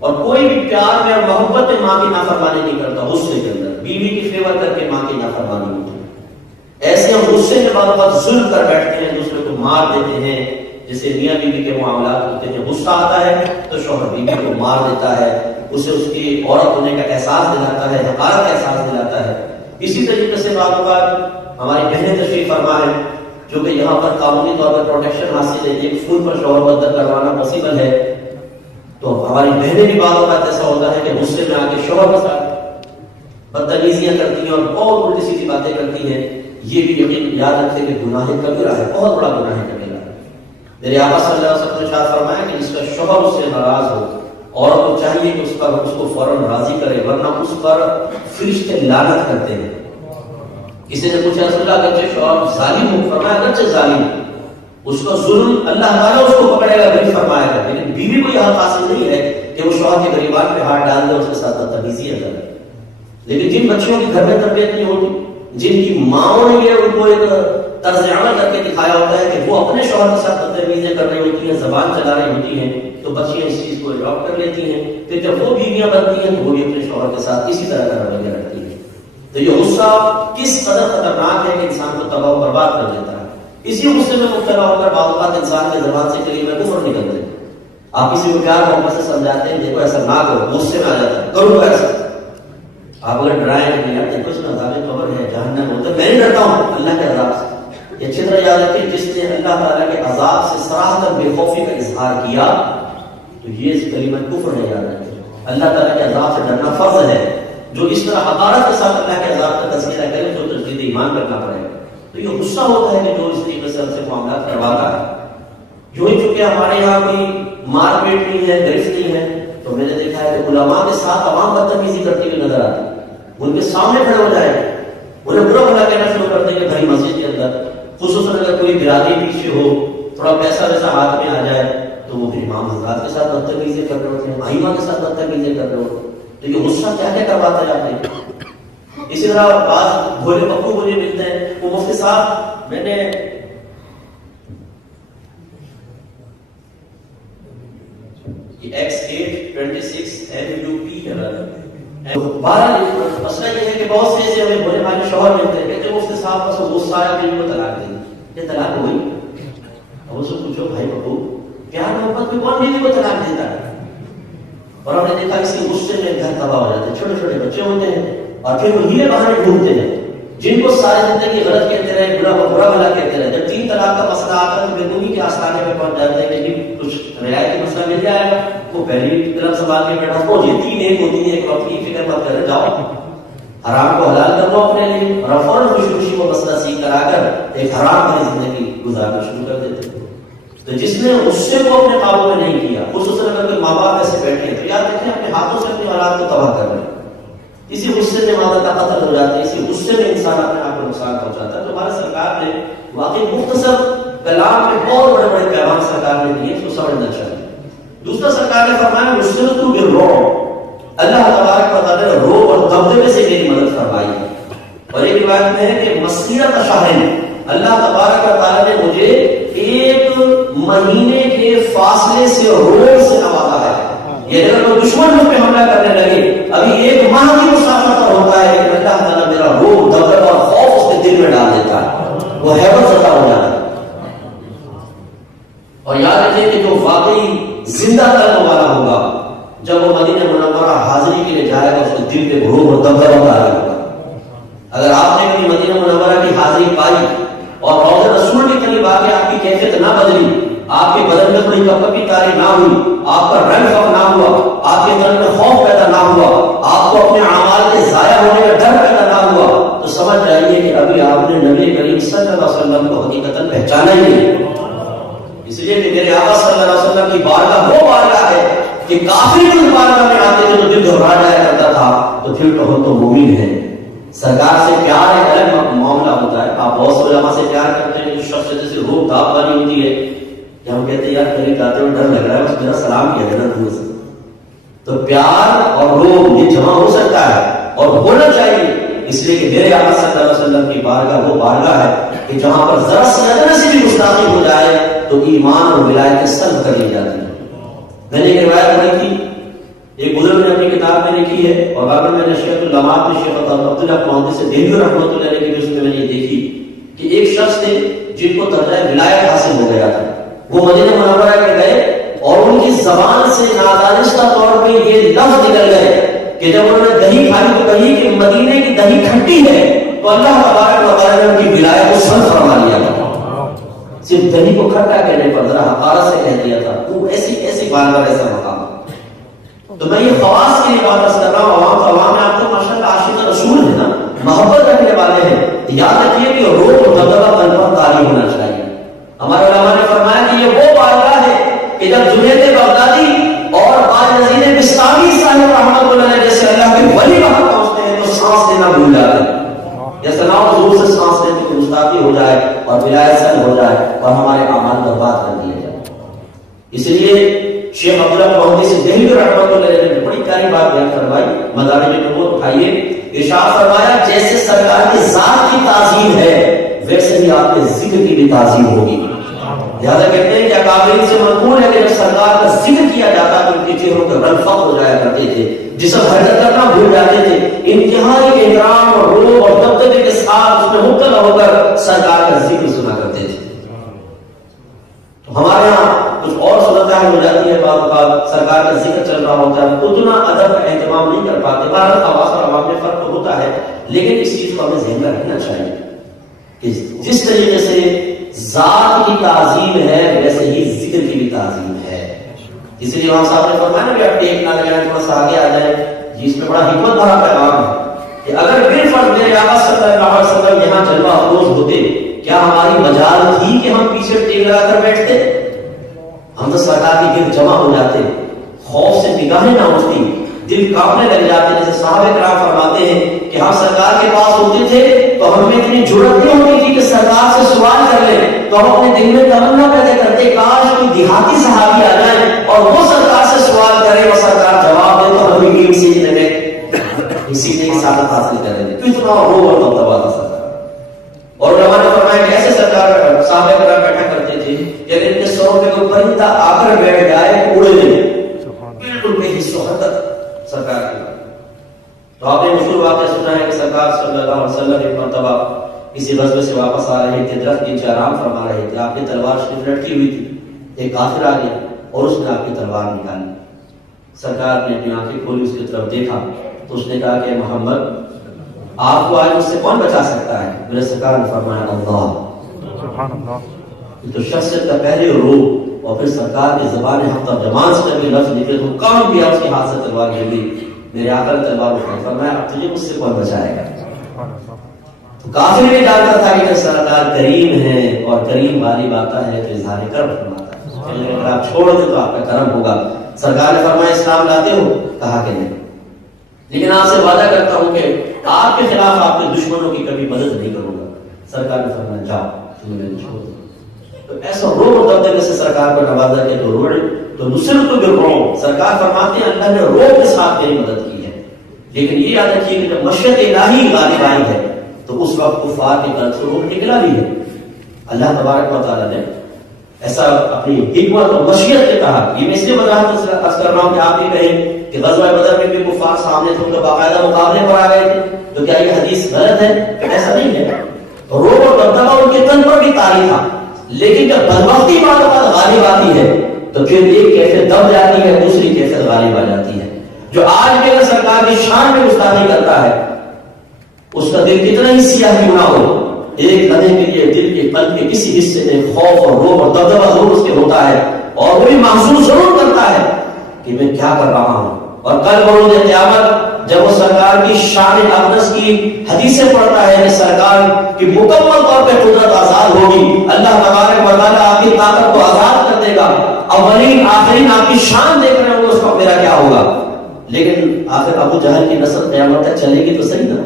اور کوئی بھی پیار میں اور محبت میں ماں کی نافرمانی نہیں کرتا، غصے کے اندر بیوی کی فیور کر کے ماں کی نافرمانی ہوتی ہے۔ ایسے ہم غصے کے بعد بہت ظلم کر بیٹھتے ہیں، دوسرے کو مار دیتے ہیں، جیسے میاں بیوی کے معاملات ہوتے ہیں، غصہ آتا ہے تو شوہر بیوی کو مار دیتا ہے، اسے اس کی عورت ہونے کا احساس دلاتا ہے، حقارت کا احساس دلاتا ہے۔ اسی طریقے سے بعض اوقات ہماری بہنیں تشریف فرما ہے جو کہ یہاں پر قانونی طور پر پروٹیکشن حاصل ہے، ایک فون پر شوہر بدل کروانا پاسبل ہے، تو ہماری بہنیں بھی بعض اوقات ایسا ہوتا ہے کہ غصے میں آ کے شوہر کے ساتھ بدتمیزیاں کرتی ہیں اور بہت الٹی سیدھی باتیں کرتی ہیں۔ یہ بھی یقین یاد رکھے کہ گناہ کبیرہ ہے، بہت بڑا گناہ کبیرہ ہے۔ میرے آقا صلی اللہ علیہ وسلم نے ارشاد فرمایا کہ جس کا شوہر اس سے ناراض ہو، عورت کو چاہیے کہ اس کو فوراً راضی کرے، ورنہ اس پر فرشتے لعنت کرتے ہیں۔ کسی نے پوچھا رسول اللہ اگرچہ شوہر ظالم ہو، فرمایا اگرچہ ظالم اس کا ظلم اللہ تعالیٰ اس کو پکڑے گا، نہیں فرمایا گا، لیکن بیوی کو یہ حق حاصل نہیں ہے کہ وہ شوہر کے غریبان پہ ہاتھ ڈال دے، اس کے ساتھ بدتمیزیاں کرے۔ لیکن جن بچیوں کی گھر میں تربیت نہیں ہوتی، جن کی ماؤں نے ان کو ایک طرز عمل کر کے دکھایا ہوتا ہے کہ وہ اپنے شوہر کے ساتھ بدتمیزیاں کر رہی ہوتی ہیں، زبان چلا رہی ہوتی ہیں، تو بچیاں اس چیز کو اڈاپٹ کر لیتی ہیں، پھر جب وہ بیویاں بنتی ہیں تو وہ بھی اپنے شوہر کے ساتھ اسی طرح کا رویہ رکھتی ہیں۔ تو یہ غصہ کس قدر خطرناک ہے کہ انسان کو تباہ و برباد کر دیتا ہے۔ اسی غصے میں مبتلا ہو کر بعض اوقات انسان کی زبان سے کلمہ کفر نکلتے ہیں۔ آپ کسی کو پیار محبت سے سمجھاتے ہیں، دیکھو ایسا نہ کرو، غصے میں آ جاتا ہے، کرو ایسا۔ آپ اگر ڈرائیں نہیں یار دیکھو اس میں عذاب قبر ہے، جہنم ہوتا ہے، میں نہیں ڈرتا ہوں اللہ کے عذاب سے۔ یہ اچھی طرح یاد رکھیں، جس نے اللہ تعالیٰ کے عذاب سے صراحتاً بے خوفی کا اظہار کیا تو یہ کلمہ کفر ہے۔ یاد رکھیں اللہ تعالیٰ کے عذاب سے ڈرنا فرض ہے۔ جو اس طرح حقارت کے ساتھ اللہ کے عذاب کا تذکرہ کرے تو تجدید ایمان کرنا پڑے گا۔ تو یہ غصہ ہوتا ہے کہ جو اس طریقے سے ہم سے معاملات کرواتا ہے۔ جو ہی چونکہ ہمارے یہاں کوئی مار پیٹ نہیں ہے، گرفت نہیں ہے، تو میں نے دیکھا ہے کہ علماء کے ساتھ عوام بدتمیزی کرتی ہوئی نظر آتی ہے، ان کے سامنے کھڑے ہو جائے، انہیں برا بھلا کہنا شروع کر دیں کہ بھائی مسجد کے اندر، خصوصاً اگر کوئی برادری پیچھے ہو، تھوڑا پیسہ ویسا ہاتھ میں آ جائے تو وہ پھر امام حضرات کے ساتھ بدتمیزی کر رہے ہوتے ہیں، ائمہ کے ساتھ بدتمیزی کر رہے ہوتے ہیں۔ تو یہ غصہ کیا کیا کرواتا ہے آپ نے۔ اسی طرح بعض بھولے پپو مجھے ملتے ہیں، وہ مفتی صاحب میں نے X826 MUP ہے، مسئلہ یہ ہے کہ بہت سے ایسے ہمیں بھولے بھالے شوہر ملتے ہیں، کہتے ہیں مفتی صاحب بس غصہ آیا کہ ان کو طلاق دیں، یہ طلاق ہوئی؟ اب اس سے پوچھو بھائی پپو پیار محبت میں کون بیوی کو طلاق دیتا ہے؟ اور ہم نے دیکھا اسی غصے میں گھر تباہ ہو جاتے ہیں، چھوٹے چھوٹے بچے ہوتے ہیں اور پھر وہ ہیلے بہانے ڈھونڈتے ہیں، جن کو ساری زندگی غلط کہتے رہے، برا بھلا کہتے رہے، جب 3 طلاق کا مسئلہ آتا ہے تو بےدینی کے آستانے میں پہنچ جاتے ہیں کہ جی کچھ رعایتی مسئلہ مل جائے گا، وہ پہلی قلم سنبھال کے بیٹھا وہ یہ 3 ایک ہوتی ہے کہ وقت کی فکر مت کرے، جاؤ حرام کو حلال کر لو اپنے لیے، اور فوراً خوشی خوشی کو مسئلہ سیکھ کر آ کر ایک حرام والی زندگی گزارنا شروع کر دیتے ہیں۔ تو جس نے غصے کو اپنے قابو میں نہیں کیا، خصوصاً اگر کوئی ماں باپ ایسے بیٹھے ہیں تو یاد رکھیں اپنے ہاتھوں سے اپنی اولاد کو تباہ کر رہے ہیں، اسی غصے میں ماں کا قتل ہو جاتا ہے، اسی غصے میں انسان اپنے آپ کو نقصان پہنچاتا ہے۔ تو ہمارے سرکار نے واقعی مختصر کلام میں بہت بڑے بڑے پیغام سرکار نے دیے، اس کو سمجھنا چاہیے۔ دوسرا سرکار نے فرمایا نصرت بالرعب، اللہ تبارک و تعالیٰ نے رعب اور دبدبے سے میری مدد فرمائی ہے۔ اور ایک روایت میں ہے کہ مسیرت شہر، اللہ تبارک و تعالیٰ نے مجھے 1 مہینے کے فاصلے سے روب سے نوازا ہے۔ یہ اگر کوئی دشمن مجھ پہ حملہ کرنے لگے، ابھی 1 ماہ کی مسافت پر ہوتا ہے کہ اللہ تعالیٰ میرا روب دبدبہ اور خوف اس کے دل میں ڈال دیتا ہے، وہ ہیبت زدہ ہو جاتا ہے۔ اور یاد رکھیں کہ جو واقعی زندہ کرنے والا ہوگا، جب وہ مدینہ منورہ حاضری کے لیے جائے گا، اس کے دل پہ روب اور دبدبہ ڈالا ہوگا۔ اگر آپ نے کبھی مدینہ منورہ کی حاضری پائی اور روضہ رسول کی قریب آ کے آپ کی کیفیت نہ بدلی، آپ کے بدن میں کوئی کپکپی تاری نہ ہوئی، آپ کا رنگ فق نہ ہوا، آپ کے دل میں خوف پیدا نہ ہوا، آپ کو اپنے اعمال کے ضائع ہونے کا ڈر پیدا نہ ہوا، تو سمجھ جائیے کہ ابھی آپ نے نبی کریم صلی اللہ علیہ وسلم کو حقیقتاً پہچانا ہی نہیں۔ اس لیے کہ میرے آقا صلی اللہ علیہ وسلم کی بارگاہ وہ بارگاہ ہے کہ کافر بھی اس بارگاہ میں آتے تھے تو دل گھبرا جایا کرتا تھا، تو پھر تو ہم تو مومن ہیں۔ سرکار سے پیار ایک الگ معاملہ ہوتا ہے، آپ بہت سے علماء سے پیار کرتے ہیں، شخص جیسے روح داغ والی ہوتی ہے، کہ ہم کہتے ہیں یار قریب آتے ہوئے ڈر لگ رہا ہے، اس میرا سلام کیا دینا دور سے۔ تو پیار اور روح یہ جمع ہو سکتا ہے اور ہونا چاہیے، اس لیے کہ میرے آقا صلی اللہ علیہ وسلم کی بارگاہ وہ بارگاہ ہے کہ جہاں پر ذرا سے ادنا سے بھی گستاخی ہو جائے تو ایمان اور ولایت سلب کر لی جاتی ہے۔ میں نے ایک روایت پڑھی تھی، ایک بزرگ نے اپنی کتاب میں لکھی ہے، اور اگر میں نے شیخ العلامات میں شیخ عبداللہ محمد سے دہلوی رحمۃ اللہ علیہ کی جس میں نے یہ دیکھی کہ ایک شخص تھے جن کو درجہ ولایت حاصل ہو گیا تھا، وہ مدینہ منورہ میں گئے اور ان کی زبان سے نادانستہ طور پہ یہ لفظ نکل گئے کہ جب انہوں نے دہی کھائی تو کہی کہ مدینے کی دہی کھٹی ہے، تو اللہ تبارک و تعالیٰ نے ان کی ولایت کو سلب فرما لیا تھا۔ صرف دہی کو کھٹا کہنے پر ذرا حقارت سے کہہ دیا تھا، وہ ایسی بارگاہ ایسا مقام۔ تو میں یہ خواص کے لیے بات کر رہا ہوں، عوام آپ تو ماشاءاللہ عاشق رسول ہے نا، محبت رکھنے والے ہیں، یاد رکھیے کہ روح اور دبدبہ قلب پر طاری ہونا چاہیے۔ ہمارے علماء نے فرمایا کہ یہ وہ بارگاہ ہے کہ جب جنید بغدادی اور باجنزین بستامی صاحب رحمۃ اللہ علیہ جیسے اللہ کے ولی وہاں پہنچتے ہیں تو سانس لینا بھول جاتے ہیں، جیسے نہ حضور سے سانس لینے کی گستاخی ہو جائے اور ولایت سلب ہو جائے اور ہمارے اعمال برباد کر دیے جائیں۔ اس لیے شیخ عبداللہ محمد سے دہلوی رحمۃ اللہ علیہ نے بڑی پیاری بات بیان کروائی، مدارج النبوت اٹھائیے، ارشاد فرمایا جیسے سرکار کی ذات کی تعظیم ہے ویسے ہی آپ کے ذکر کی بھی تعظیم ہوگی۔ لہٰذا کہتے ہیں کہ اکابرین سے منقول ہے کہ جب سرکار کا ذکر کیا جاتا تو ان کے چہروں کے رنگ فخر ہو جایا کرتے تھے، جسم حرکت کرنا بھول جاتے تھے، انتہائی احترام اور روح اور دبدبے کے ساتھ اس میں مبتلا ہو کر سرکار کا ذکر سنا کرتے تھے۔ تو ہمارے یہاں کچھ اور صورتیں ہو جاتی ہے، بعض اوقات سرکار کا ذکر چل رہا ہوتا ہے، اتنا ادب کا اہتمام نہیں کر پاتے، بہرحال خواص اور عوام میں فرق تو ہوتا ہے، لیکن اس چیز کو ہمیں ذہن میں رکھنا چاہیے کہ جس طریقے سے ذات کی تعظیم ہے ویسے ہی ذکر کی بھی تعظیم ہے۔ اس لیے امام صاحب نے فرمایا نا کہ آپ ٹیک نہ لگائیں، تھوڑا سا آگے آ جائیں، جس میں بڑا حکمت بھرا پیغام ہے کہ اگر بالفرض میرے آقا صلی اللہ علیہ وسلم یہاں جلوہ افروز ہوتے، کیا ہماری مجال تھی کہ ہم پیچھے ٹیک لگا کر بیٹھتے؟ ہم تو سرکار کے گرد جمع ہو جاتے، خوف سے نگاہیں نہ اٹھتی، دل کانپنے لگ جاتے، جیسے صحابہ کرام فرماتے ہیں کہ ہم سرکار کے پاس ہوتے تھے تو ہم میں اتنی جرأت نہیں ہوتی تھی کہ سرکار سے سوال کر لیں، تو ہم اپنے دل میں تمنا پیدا کرتے کاش کوئی دیہاتی صحابی آ جائیں اور وہ سرکار سے سوال کرے اور سرکار جواب دے تو ہم بھی سیکھنے میں سیکھنے کی سعادت حاصل کر رہے تھے۔ اتنا روح اور دبدبا تھا سرکار۔ اور علماء نے فرمایا کہ ایسے سرکار صحابہ کرام بیٹھا کرتے تھے کہ اگر ان کے سروں پہ کوئی پرندہ آ کر بیٹھ جائے اڑے نہیں، بالکل بے حس و حرکت سرکار کی۔ تو آپ نے مشہور واقعہ سنا ہے کہ سرکار صلی اللہ علیہ وسلم ایک مرتبہ کسی غزوے سے واپس آ رہے تھے، درخت کے نیچے آرام فرما رہے تھے، آپ کی تلوار شریف لٹکی ہوئی تھی، ایک کافر آ گیا اور اس نے آپ کی تلوار نکالی۔ سرکار نے اپنی آنکھیں کھولی، اس کی طرف دیکھا تو اس نے کہا کہ محمد آپ کو آج مجھ سے کون بچا سکتا ہے؟ میرے سرکار نے فرمایا اللہ۔ سبحان اللہ۔ تو شخصیت کا پہلے روح اور پھر سرکار کی زبان حق ترجمان سے جب یہ لفظ نکلے تو کام کیا، اس کے ہاتھ سے تلوار گر گئی، میرے آقا نے تلوار اٹھائی، فرمایا اب تجھے مجھ سے کون بچائے گا؟ تو کافر بھی جانتا تھا کہ سرکار کریم ہے اور کریم غالب آتا ہے تو اظہار کرم فرماتا ہے، اگر آپ چھوڑ دیں تو آپ کا کرم ہوگا۔ سرکار نے فرمایا اسلام لاتے ہو؟ کہا کہ نہیں، لیکن آپ سے وعدہ کرتا ہوں کہ آپ کے خلاف آپ کے دشمنوں کی کبھی مدد نہیں کروں گا۔ سرکار نے فرمایا جاؤ، تمہیں میں نے چھوڑ دیا۔ تو ایسا روح اور دبدبے سے سرکار کو نوازا کہ تو روح تو نصرت تو بالروح، سرکار فرماتے ہیں اللہ نے روح کے ساتھ میری مدد کی ہے۔ لیکن یہ یاد رکھیے کہ جب مشیت الہی غالب آئی ہے تو اس وقت کفار کی طرف سے روح نکلا بھی ہے۔ اللہ تبارک و تعالیٰ نے ایسا اپنی حکمت اور مشیت کے تحت، یہ میں اس لیے وضاحت عرض کر رہا ہوں کہ آپ بھی کہیں کہ غزوہ بدر میں بھی کفار سامنے تھے، ان کے باقاعدہ مقابلے پر آ گئے تھے، تو کیا یہ حدیث غلط ہے؟ ایسا نہیں ہے، روح اور دبدبہ ان کے تن پر بھی طاری تھا، لیکن جب بدبختی بعد غالب آتی ہے تو پھر ایک کیفیت دب جاتی ہے، دوسری کیفیت غالب آ جاتی ہے۔ جو آج بھی سرکار کی شان میں گستاخی کرتا ہے اس کا دل کتنا ہی سیاہ کیوں نہ ہو، ایک لمحے کے لیے دل کے قلب کے کسی حصے میں خوف اور روب اور دبدبہ ضرور اس کے ہوتا ہے، اور وہ بھی محسوس ضرور کرتا ہے کہ میں کیا کر رہا ہوں۔ اور کل بروز قیامت جب وہ سرکار کی شان اقدس کی حدیثیں پڑھتا ہے کہ سرکار کی مکمل طور پہ قدرت آزاد ہوگی، اللہ تبارک و تعالیٰ آپ کی طاقت کو آزاد کر دے گا، اولین آخرین آپ کی شان دیکھ رہے ہوں گے، اس کا میرا کیا ہوگا؟ لیکن آخر ابو جہل کی نسل قیامت تک چلے گی تو صحیح نا،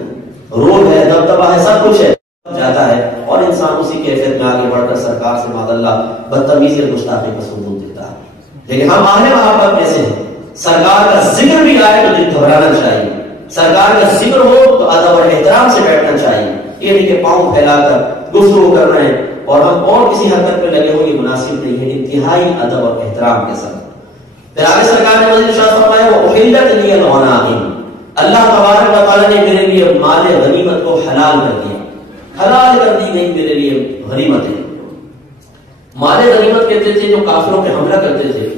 روب ہے، دبدبہ ہے، سب کچھ ہے، جاتا ہے، اور انسان اسی کیفیت میں آگے بڑھ کر سرکار سے معاذ اللہ بدتمیزی اور گستاخی کا ثبوت دیتا ہے۔ لیکن ہم اہل محبت میں سے ہیں، سرکار کا ذکر بھی آئے تو دل گھبرانا چاہیے، سرکار کا ذکر ہو تو ادب اور احترام سے بیٹھنا چاہیے، یہ نہیں کہ پاؤں پھیلا کر گفتگو کر رہے ہیں اور ہم اور کسی حرکت پہ لگے ہو، یہ مناسب نہیں ہے، انتہائی ادب اور احترام کے ساتھ۔ پھر آگے سرکار نے مزید ارشاد فرمایا وَأُحِلَّتْ لِيَ الْغَنَائِمُ، اللہ تبارک و تعالیٰ نے میرے لیے مال غنیمت کو حلال کر دیا، حلال کر دی گئی میرے لیے غنیمتیں۔ مال غنیمت کہتے تھے جو کافروں پہ حملہ کرتے تھے،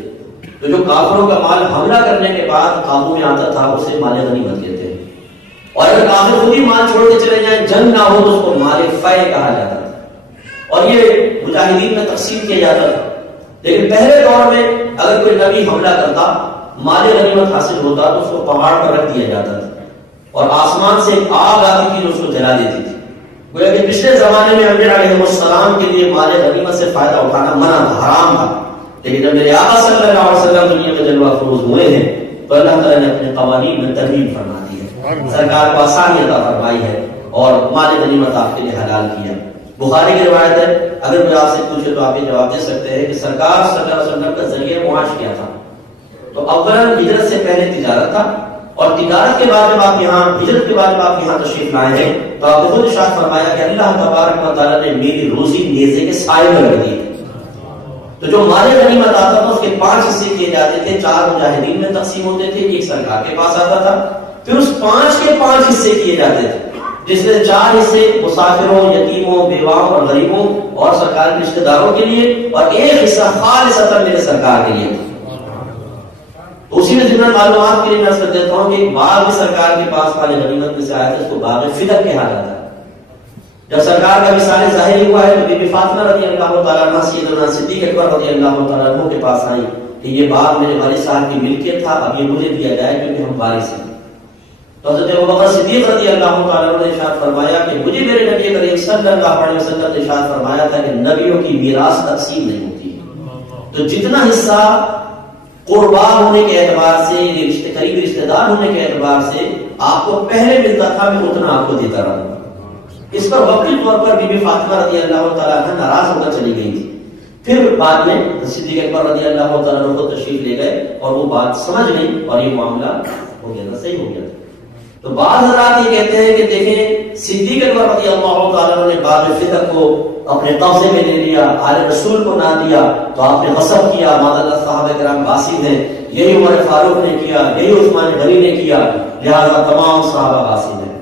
تو جو کافروں کا مال حملہ کرنے کے بعد قابو میں آتا تھا اسے مال غنیمت کہتے ہیں، اور اگر کافر خود ہی مال چھوڑ کے چلے جائیں، جنگ نہ ہو تو اس کو مال فے کہا جاتا تھا، اور یہ مجاہدین میں تقسیم کیا جاتا تھا۔ لیکن پہلے دور میں اگر کوئی نبی حملہ کرتا، مال غنیمت حاصل ہوتا تو اس کو پہاڑ پر رکھ دیا جاتا تھا، اور آسمان سے ایک آگ آتی تھی جو اس کو جلا دیتی تھی۔ گویا کہ پچھلے زمانے میں انبیاء علیہ السلام کے لیے مال غنیمت سے فائدہ اٹھانا منع تھا، حرام تھا، لیکن جب میرے آقا صلی اللہ علیہ وسلم دنیا میں جلوہ افروز ہوئے ہیں تو اللہ تعالیٰ نے اپنے قوانین میں ترمیم فرما دی ہے، سرکار کو آسانی عطا فرمائی ہے اور مال غنیمت آپ کے لیے حلال کیا۔ بخاری کی روایت ہے، اگر کوئی آپ سے پوچھے تو آپ یہ جواب دے سکتے ہیں کہ سرکار صلی اللہ علیہ وسلم کا ذریعہ معاش کیا تھا، تو اولاً ہجرت سے پہلے تجارت تھا، اور تجارت کے بعد جب آپ یہاں ہجرت کے بعد جب آپ یہاں تشریف لائے ہیں تو آپ نے خود ارشاد فرمایا کہ اللہ تبارک و تعالیٰ نے میری روزی نیزے کے سائے میں رکھ دی۔ تو جو مال غنیمت آتا تھا اس کے 5 حصے کیے جاتے تھے، 4 مجاہدین میں تقسیم ہوتے تھے، ایک سرکار کے پاس آتا تھا، پھر اس 5 کے 5 حصے کیے جاتے تھے، جس میں 4 حصے مسافروں، یتیموں، بیواؤں اور غریبوں اور سرکار کے رشتہ داروں کے لیے، اور ایک حصہ خالصتاً میرے سرکار کے لیے۔ اسی میں ضمن معلومات کے لیے میں کر دیتا ہوں کہ ایک باغ بھی سرکار کے پاس مال غنیمت میں سے آیا تھا، اس کو باغ فدق کہا جاتا ہے۔ جب سرکار کا وصال ظاہر ہوا ہے تو بی بی فاطمہ رضی اللہ تعالیٰ عنہ سیدنا صدیق اکبر رضی اللہ تعالیٰ عنہ کے پاس آئی کہ یہ باغ میرے والد صاحب کی ملکیت تھا، اب یہ مجھے دیا جائے کیونکہ ہم وارث ہیں۔ تو حضرت ابوبکر صدیق رضی اللہ تعالیٰ عنہ نے ارشاد فرمایا کہ مجھے میرے نبی کریم صلی اللہ علیہ وسلم نے ارشاد فرمایا تھا کہ نبیوں کی میراث تقسیم نہیں ہوتی ہے، تو جتنا حصہ قربا ہونے کے اعتبار سے، قریبی رشتہ دار ہونے کے اعتبار سے آپ کو پہلے ملتا تھا، میں اتنا آپ کو دیتا رہا۔ اس پر وقتی طور پر بی بی فاطمہ رضی اللہ تعالیٰ عنہ ناراض ہو کر چلی گئی تھی، پھر بعد میں صدیق اکبر رضی اللہ تعالیٰ عنہ کو تشریف لے گئے اور وہ بات سمجھ گئی اور یہ معاملہ ہو گیا تھا، صحیح ہو گیا تھا۔ تو بعض حضرات یہ کہتے ہیں کہ دیکھیں صدیق اکبر رضی اللہ تعالیٰ عنہ نے باغ فدق کو اپنے قبضے میں لے لیا، آل رسول کو نہ دیا تو آپ نے غصب کیا، معاذ اللہ صحابہ کرام غاصب ہیں، یہی عمر فاروق نے کیا، یہی عثمان غنی نے کیا، لہذا تمام صحابہ غاصب ہیں۔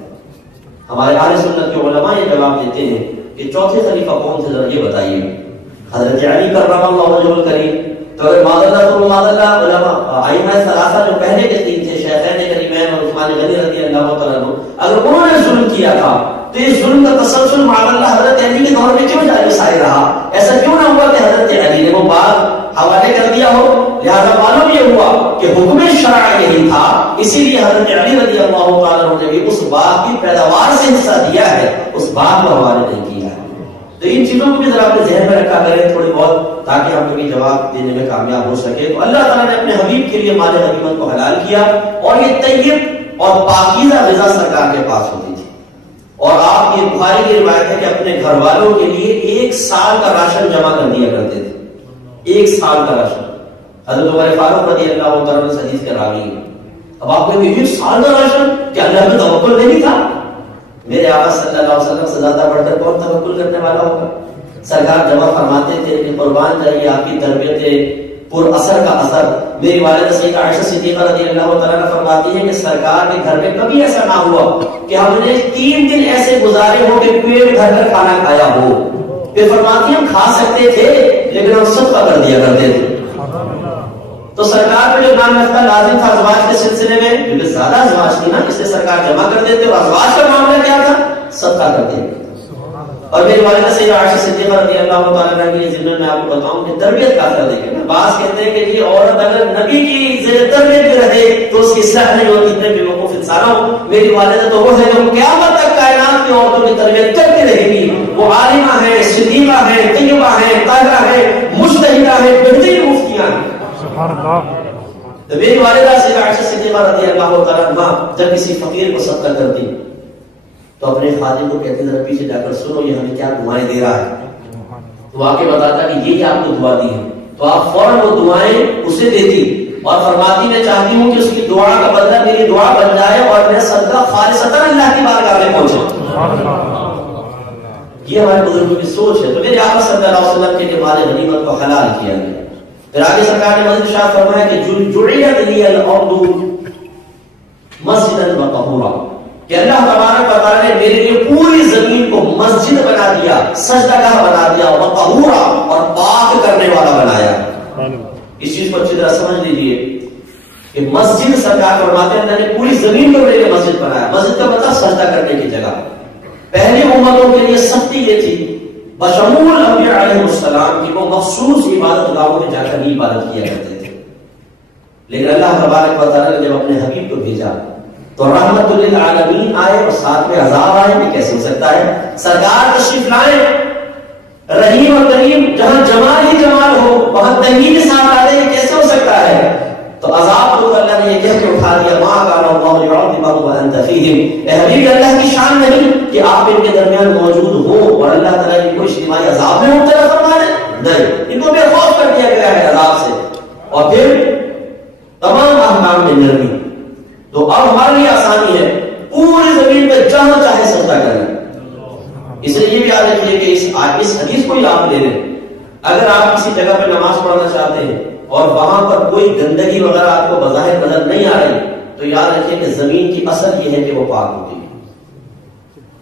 ہمارے اہل سنت کے علماء یہ جواب دیتے ہیں کہ چوتھے خلیفہ کون تھے، ذرا یہ بتائیے۔ حضرت علی کرم اللہ وجہہ الکریم۔ تو اگر معاذ اللہ علماء ائمہ ثلاثہ جو پہلے کے 3 تھے، شیخین کریمین اور عثمان غنی رضی اللہ تعالیٰ عنہ، اگر انہوں نے ظلم کیا تھا تو اس ظلم کا تسلسل معاذ اللہ حضرت علی کے دور میں کیوں جاری رہا؟ ایسا کیوں نہ ہوا کہ حضرت علی نے وہ باغ حوالے کر دیا ہو؟ لہذا معلوم یہ ہوا کہ حکم شرع یہی تھا، اسی لیے حضرت علی رضی اللہ تعالیٰ عنہ نے بھی اس باغ کی پیداوار سے حصہ دیا ہے، اس باغ کو حوالے نہیں کیا ہے۔ تو ان چیزوں کو بھی ذرا اپنے ذہن میں رکھا کریں تھوڑی بہت، تاکہ ہم کبھی جواب دینے میں کامیاب ہو سکے۔ تو اللہ تعالیٰ نے اپنے حبیب کے لیے مال غنیمت کو حلال کیا، اور یہ طیب اور پاکیزہ غذا سرکار کے پاس ہوتی تھی، اور آپ کی بخاری کی روایت ہے کہ اپنے گھر والوں کے لیے 1 سال کا راشن جمع کر دیا کرتے تھے، 1 سال کا راشن۔ حضرت عمر فاروق رضی اللہ تعالیٰ عنہ حدیث کے راوی ہیں۔ اب آپ کو 1 سال کا راشن، کیا اللہ کا توکل نہیں تھا؟ میرے آقا صلی اللہ علیہ وسلم سے زیادہ بڑھ کر کون توکل کرنے والا ہوگا؟ سرکار جمع فرماتے تھے کہ قربان جائیے آپ کی تربیت پر اثر کا اثر۔ میری والدہ سیدہ عائشہ صدیقہ رضی اللہ تعالیٰ عنہ فرماتی ہے کہ سرکار کے گھر میں کبھی ایسا نہ ہوا کہ ہم نے 3 دن ایسے گزارے ہو کہ پیٹ بھر کر کھانا کھایا ہو۔ پھر فرماتی ہم کھا سکتے تھے لیکن ہم صدقہ کر دیا کرتے تھے۔ تو سرکار پہ جو نام رکھنا لازم تھا ازواج کے سلسلے میں، کیونکہ زیادہ ازواج تھی نا، اس لیے سرکار جمع کر دیتے، اور ازواج کا معاملہ کیا تھا؟ صدقہ کرتے۔ اور میری والدہ سیدہ عائشہ صدیقہ رضی اللہ تعالیٰ عنہ کی ضمن میں آپ کو بتاؤں کہ تربیت کا اثر دیکھیں نا، بعض کہتے ہیں کہ یہ عورت اگر نبی کی زیر تربیت میں رہے تو اس کی اصلاح نہیں ہوتی، اتنے بے وقوف انسان ہو۔ میری والدہ تو وہ ہے جو قیامت تک کائنات کی عورتوں کی تربیت کرتی رہے گی، وہ عالمہ ہے، صدیقہ ہے، طیبہ ہے، طاہرہ ہے، مجتہدہ ہے، بہترین مفتیاں ہیں۔ سبحان اللہ۔ تو میری والدہ سیدہ عائشہ صدیقہ رضی اللہ تعالیٰ عنہ جب کسی فقیر کو صدقہ کرتی تو اپنے خادم کو کہتے ذرا پیچھے جا کر سنو یہ ہمیں کیا دعائیں دے رہا ہے، تو واقعی بتاتا کہ یہ آپ کو دعا دی ہے، تو آپ فوراً وہ دعائیں اسے دیتی اور فرماتی میں چاہتی ہوں کہ اس کی دعا کا بدلہ میری دعا بن جائے اور میرا صدقہ خالصتاً اللہ کی بارگاہ میں پہنچے۔ یہ ہمارے بزرگوں کی سوچ ہے۔ تو میرے آقا صلی اللہ علیہ وسلم کے مال غنیمت کو حلال کیا گیا۔ پھر آگے سرکار نے مزید ارشاد فرمایا کہ جعلت لی الارض مسجدا وطہورا، کہ اللہ تبارک و تعالیٰ نے میرے لیے پوری زمین کو مسجد بنا دیا، سجدہ گاہ بنا دیا، وطہورا اور پاک کرنے والا بنایا۔ اس چیز کو اچھی طرح سمجھ لیجیے کہ مسجد سرکار فرماتے ہیں اللہ نے پوری زمین کو میرے لیے مسجد بنایا۔ مسجد کا مطلب سجدہ کرنے کی جگہ۔ پہلی امتوں کے لیے سختی یہ تھی بشمول انبیاء علیہ السلام کی وہ مخصوص عبادت گاہوں میں جا کر ہی عبادت کیا کرتے تھے، لیکن اللہ تبارک و تعالیٰ نے جب اپنے حبیب کو بھیجا تو رحمت للعالمین آئے اور ساتھ میں عذاب آئے۔ یہ کیسے ہو سکتا ہے؟ سرکار تشریف لائے رحیم اور کریم، جہاں جمال ہی جمال ہو وہاں تنگی کے ساتھ آتے، یہ کیسے ہو سکتا ہے؟ تو عذاب کو اللہ نے یہ کہہ کے اٹھا دیا ما کان اللہ یعذبہم وانت فیہم، اے حبیب اللہ کی شان نہیں کہ آپ ان کے درمیان موجود ہو اور اللہ تعالیٰ کی کوئی اجتماعی عذاب میں مبتلا فرما دے، نہیں، ان کو بے خوف کر دیا گیا ہے عذاب سے۔ اور پھر تمام احکام میں نرمی، تو اب ہمارے لیے آسانی ہے پوری زمین پہ جہاں چاہے سجدہ کریں۔ اس لیے یہ بھی یاد رکھیے کہ اس حدیث کو ہی آپ لے لیں، اگر آپ کسی جگہ پہ نماز پڑھنا چاہتے ہیں اور وہاں پر کوئی گندگی وغیرہ آپ کو بظاہر نظر نہیں آ رہی تو یاد رکھیے کہ زمین کی اصل یہ ہے کہ وہ پاک ہوتی ہے،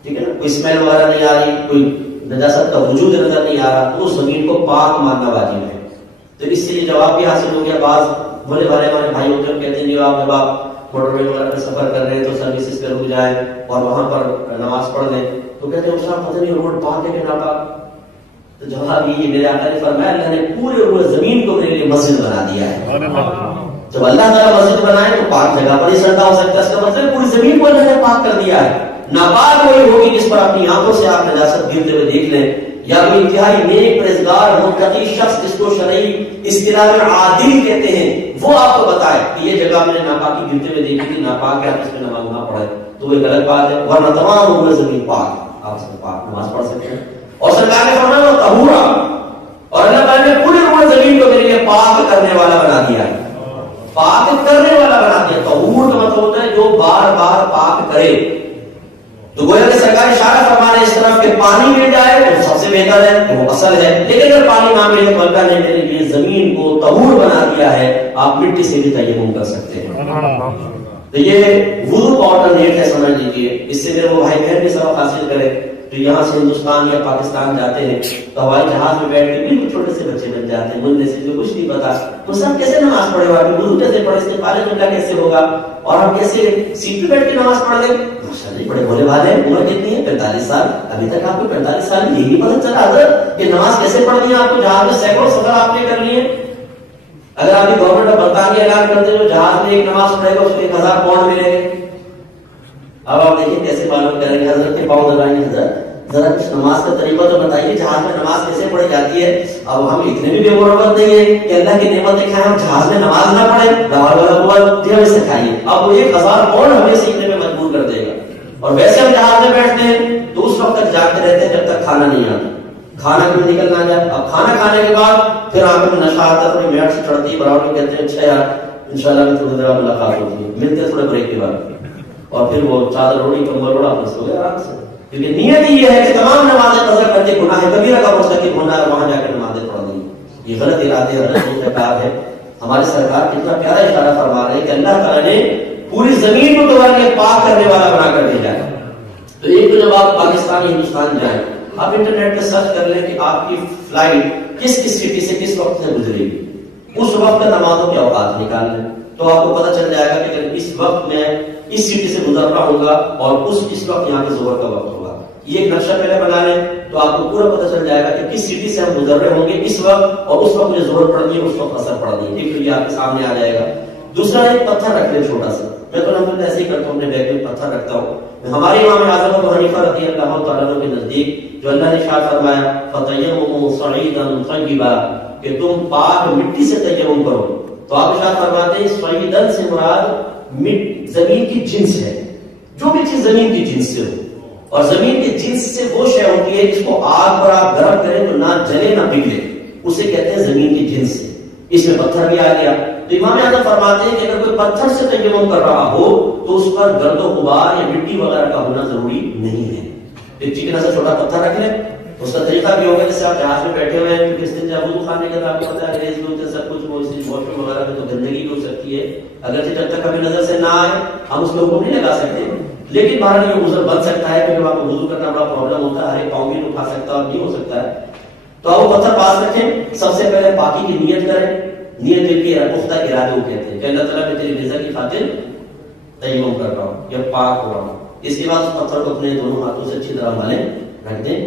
ٹھیک ہے نا، کوئی اسمیل وغیرہ نہیں آ رہی، کوئی نجاست کا وجود نظر نہیں آ رہا، تو اس زمین کو پاک ماننا واجب ہے۔ تو اس سے جواب بھی حاصل ہو گیا۔ بعض بھولے بھالے ہمارے بھائی ہوتے ہیں کہتے ہیں جی آپ جب آپ موٹر وے وغیرہ پہ سفر کر رہے ہیں تو سروسز پہ رک جائیں اور وہاں پر نماز پڑھ لیں، تو کہتے ہیں صاحب پتہ نہیں روڈ پاک ہے کہ ناپاک؟ تو جواب یہ میرے آقا نے فرمایا اللہ نے پورے زمین کو میرے لیے مسجد بنا دیا ہے۔ جب اللہ تعالیٰ مسجد بنائے تو پاک جگہ پر ہی سجدہ ہو سکتا ہے، اس کا مطلب پوری زمین کو اللہ نے پاک کر دیا ہے۔ ناپاک وہی ہوگی جس پر اپنی آنکھوں سے آپ نجاست گرتے ہوئے دیکھ لیں، یا کوئی انتہائی نیک پرہیزگار متقی شخص جس کو شرعی اصطلاح میں عادل کہتے ہیں وہ آپ کو بتائے کہ یہ جگہ میں نے ناپاکی گرتے ہوئے دیکھی تھی، ناپاک ہے، آپ اس میں نماز نہ پڑھے، تو وہ ایک غلط بات ہے، ورنہ تمام پورے زمین پاک، آپ اس میں پاک نماز پڑھ سکتے ہیں۔ اور سرکار نے فرمایا طہورا، اور اللہ تعالیٰ نے پوری زمین کو میرے لیے پاک کرنے والا بنا دیا ہے، پاک کرنے والا بنا دیا۔ طہور کا مطلب ہوتا ہے جو بار بار پاک کرے، تو گویا کہ سرکار اشارہ فرما رہے اس طرف کہ پانی مل جائے تو سب سے بہتر ہے، تو وہ اصل ہے، لیکن اگر پانی نہ ملے تو اللہ نے میرے لیے زمین کو طہور بنا دیا ہے، آپ مٹی سے بھی تیمم کر سکتے ہیں۔ تو یہ وضو کا آلٹرنیٹ ہے، سمجھ لیجیے، اس سے میرے وہ بھائی بہن بھی سبق حاصل کرے تو یہاں سے ہندوستان یا پاکستان جاتے ہیں تو ہوائی جہاز میں بیٹھ کے بالکل چھوٹے سے بچے بن جاتے ہیں، ملنے سے جو کچھ نہیں پتا، تو سب کیسے نماز پڑھے گا، وضو کیسے پڑھے، استقبال قبلہ کیسے ہوگا، اور ہم کیسے سیٹ پہ بیٹھ کے نماز پڑھ لیں۔ ماشاءاللہ بڑے بھولے والے ہیں، عمر کتنی ہے؟ 45 سال، ابھی تک آپ کو 45 سال یہی نہیں پتہ چلا حضرت کہ نماز کیسے پڑھنی ہے، آپ کو جہاز میں سینکڑوں سفر آپ نے کر لیے۔ اگر آپ کی گورنمنٹ آف برطانیہ اعلان کرتے جو جہاز میں ایک نماز پڑھے گا اس کو 1000 پاؤنڈ ملیں گے، اب آپ دیکھیں کیسے معلوم کریں گے حضرت کے پاؤں لگائیں گے، حضرت ذرا کچھ نماز کا طریقہ تو بتائیے، جہاز میں نماز کیسے پڑھی جاتی ہے۔ اب ہم اتنے بھی بے غربت نہیں ہے کہ اللہ کی نعمت دکھائیں ہم جہاز میں نماز نہ پڑھیں، لاہور والا قوت ہمیں سکھائیے، اب وہ 1000 پاؤنڈ ہمیں سیکھنے میں مجبور کر دے گا۔ اور ویسے ہم جہاز میں بیٹھتے ہیں تو اس وقت تک جاگتے رہتے ہیں جب تک کھانا نہیں آتا، کھانا کیوں نکل نہ جائے۔ اب کھانا کھانے کے بعد پھر آنکھ میں نشہ آتا ہے، تھوڑی میٹ سے چڑھتی ہے، براؤنی کہتے ہیں اچھا یار انشاءاللہ میں تھوڑی دیر ملاقات ہوتی ہے، ملتے ہیں تھوڑے بریک کے بعد، اور پھر وہ چادر اوڑی کمبل اوڑا اپنے سو گئے آرام سے، کیونکہ نیت یہ ہے کہ تمام نمازیں قضا کر کے گناہ کبیرہ کا مرتکب ہونا ہے، وہاں جا کے نمازیں پڑھنی، یہ غلط ارادے اور غلط اعتقاد ہے۔ ہمارے سرکار کتنا پیارا اشارہ فرما رہے ہیں کہ اللہ تعالیٰ نے پوری زمین کو تمہارے لیے پاک کرنے والا بنا کر بھیجا ہے۔ تو ایک تو جب آپ پاکستان ہندوستان جائیں، آپ انٹرنیٹ پہ سرچ کر لیں کہ آپ کی فلائٹ کس کس سٹی سے کس وقت سے گزرے گی، اس وقت نمازوں کے اوقات نکال لیں تو آپ کو پتہ چل جائے گا کہ اس وقت میں اس سٹی سے گزر رہا ہوگا اور اس وقت یہاں پہ ظہر کا وقت ہوگا۔ یہ ایک نقشہ پہلے بنا لیں، تو آپ کو پورا پتہ چل جائے گا کہ کس سٹی سے ہم گزر رہے ہوں گے اس وقت، اور اس وقت مجھے ضرورت پڑ رہی ہے، اس وقت اثر پڑ رہی ہے، ٹھیک ہے، یہ آپ کے سامنے آ جائے گا۔ دوسرا ایک پتھر رکھ لیں چھوٹا سا، میں تو الحمدللہ ایسے ہی کرتا ہوں، اپنے بیگ میں پتھر رکھتا ہوں۔ ہمارے امام اعظم ابو حنیفہ رضی اللہ تعالیٰ عنہ کے نزدیک جو اللہ نے ارشاد فرمایا فَتَيَمُّمُوا صَعِيدًا طَيِّبًا، کہ تم پاک مٹی سے تیمم کرو، تو آپ ارشاد فرماتے ہیں صعیدن سے مراد زمین کی جنس ہے، جو بھی چیز زمین کی جنس سے ہو، اور زمین کی جنس سے وہ شے ہوتی ہے جس کو آگ پر آپ گرم کریں تو نہ جلے نہ پگھلے، اسے کہتے ہیں زمین کی جنس سے۔ اس میں پتھر بھی آ گیا، تو امام اعظم فرماتے ہیں کہ اگر کوئی پتھر سے تیمم کر رہا ہو تو اس پر گرد و غبار یا مٹی وغیرہ کا ہونا ضروری نہیں ہے۔ ایک چکنا سا چھوٹا پتھر رکھ لیں، اس کا طریقہ بھی ہوگا جیسے آپ جہاز میں بیٹھے ہوئے ہیں، کس دن جب وضو خانے کے بعد ہوتا ہے ریز میں ہوتے ہیں سب کچھ، وہ واش روم وغیرہ میں تو گندگی بھی ہو سکتی ہے، اگرچہ جب تک ہمیں نظر سے نہ آئے ہم اس کے حکم نہیں لگا سکتے، لیکن بہرحال یہ عذر بن سکتا ہے کہ آپ کو وضو کرنا بڑا پرابلم ہوتا ہے، ہر ایک پاؤں بھی اٹھا سکتا ہے اور نہیں ہو سکتا ہے، تو آپ وہ پتھر پاس رکھیں۔ سب سے پہلے پاکی کی نیت کریں، نیت دل کے پختہ ارادے کو کہتے ہیں کہ اللہ تعالیٰ میں تیری رضا کی خاطر تیمم کر رہا ہوں یا پاک ہو رہا ہوں۔ اس کے بعد اس پتھر کو اپنے دونوں ہاتھوں سے اچھی طرح ملیں، رکھ دیں۔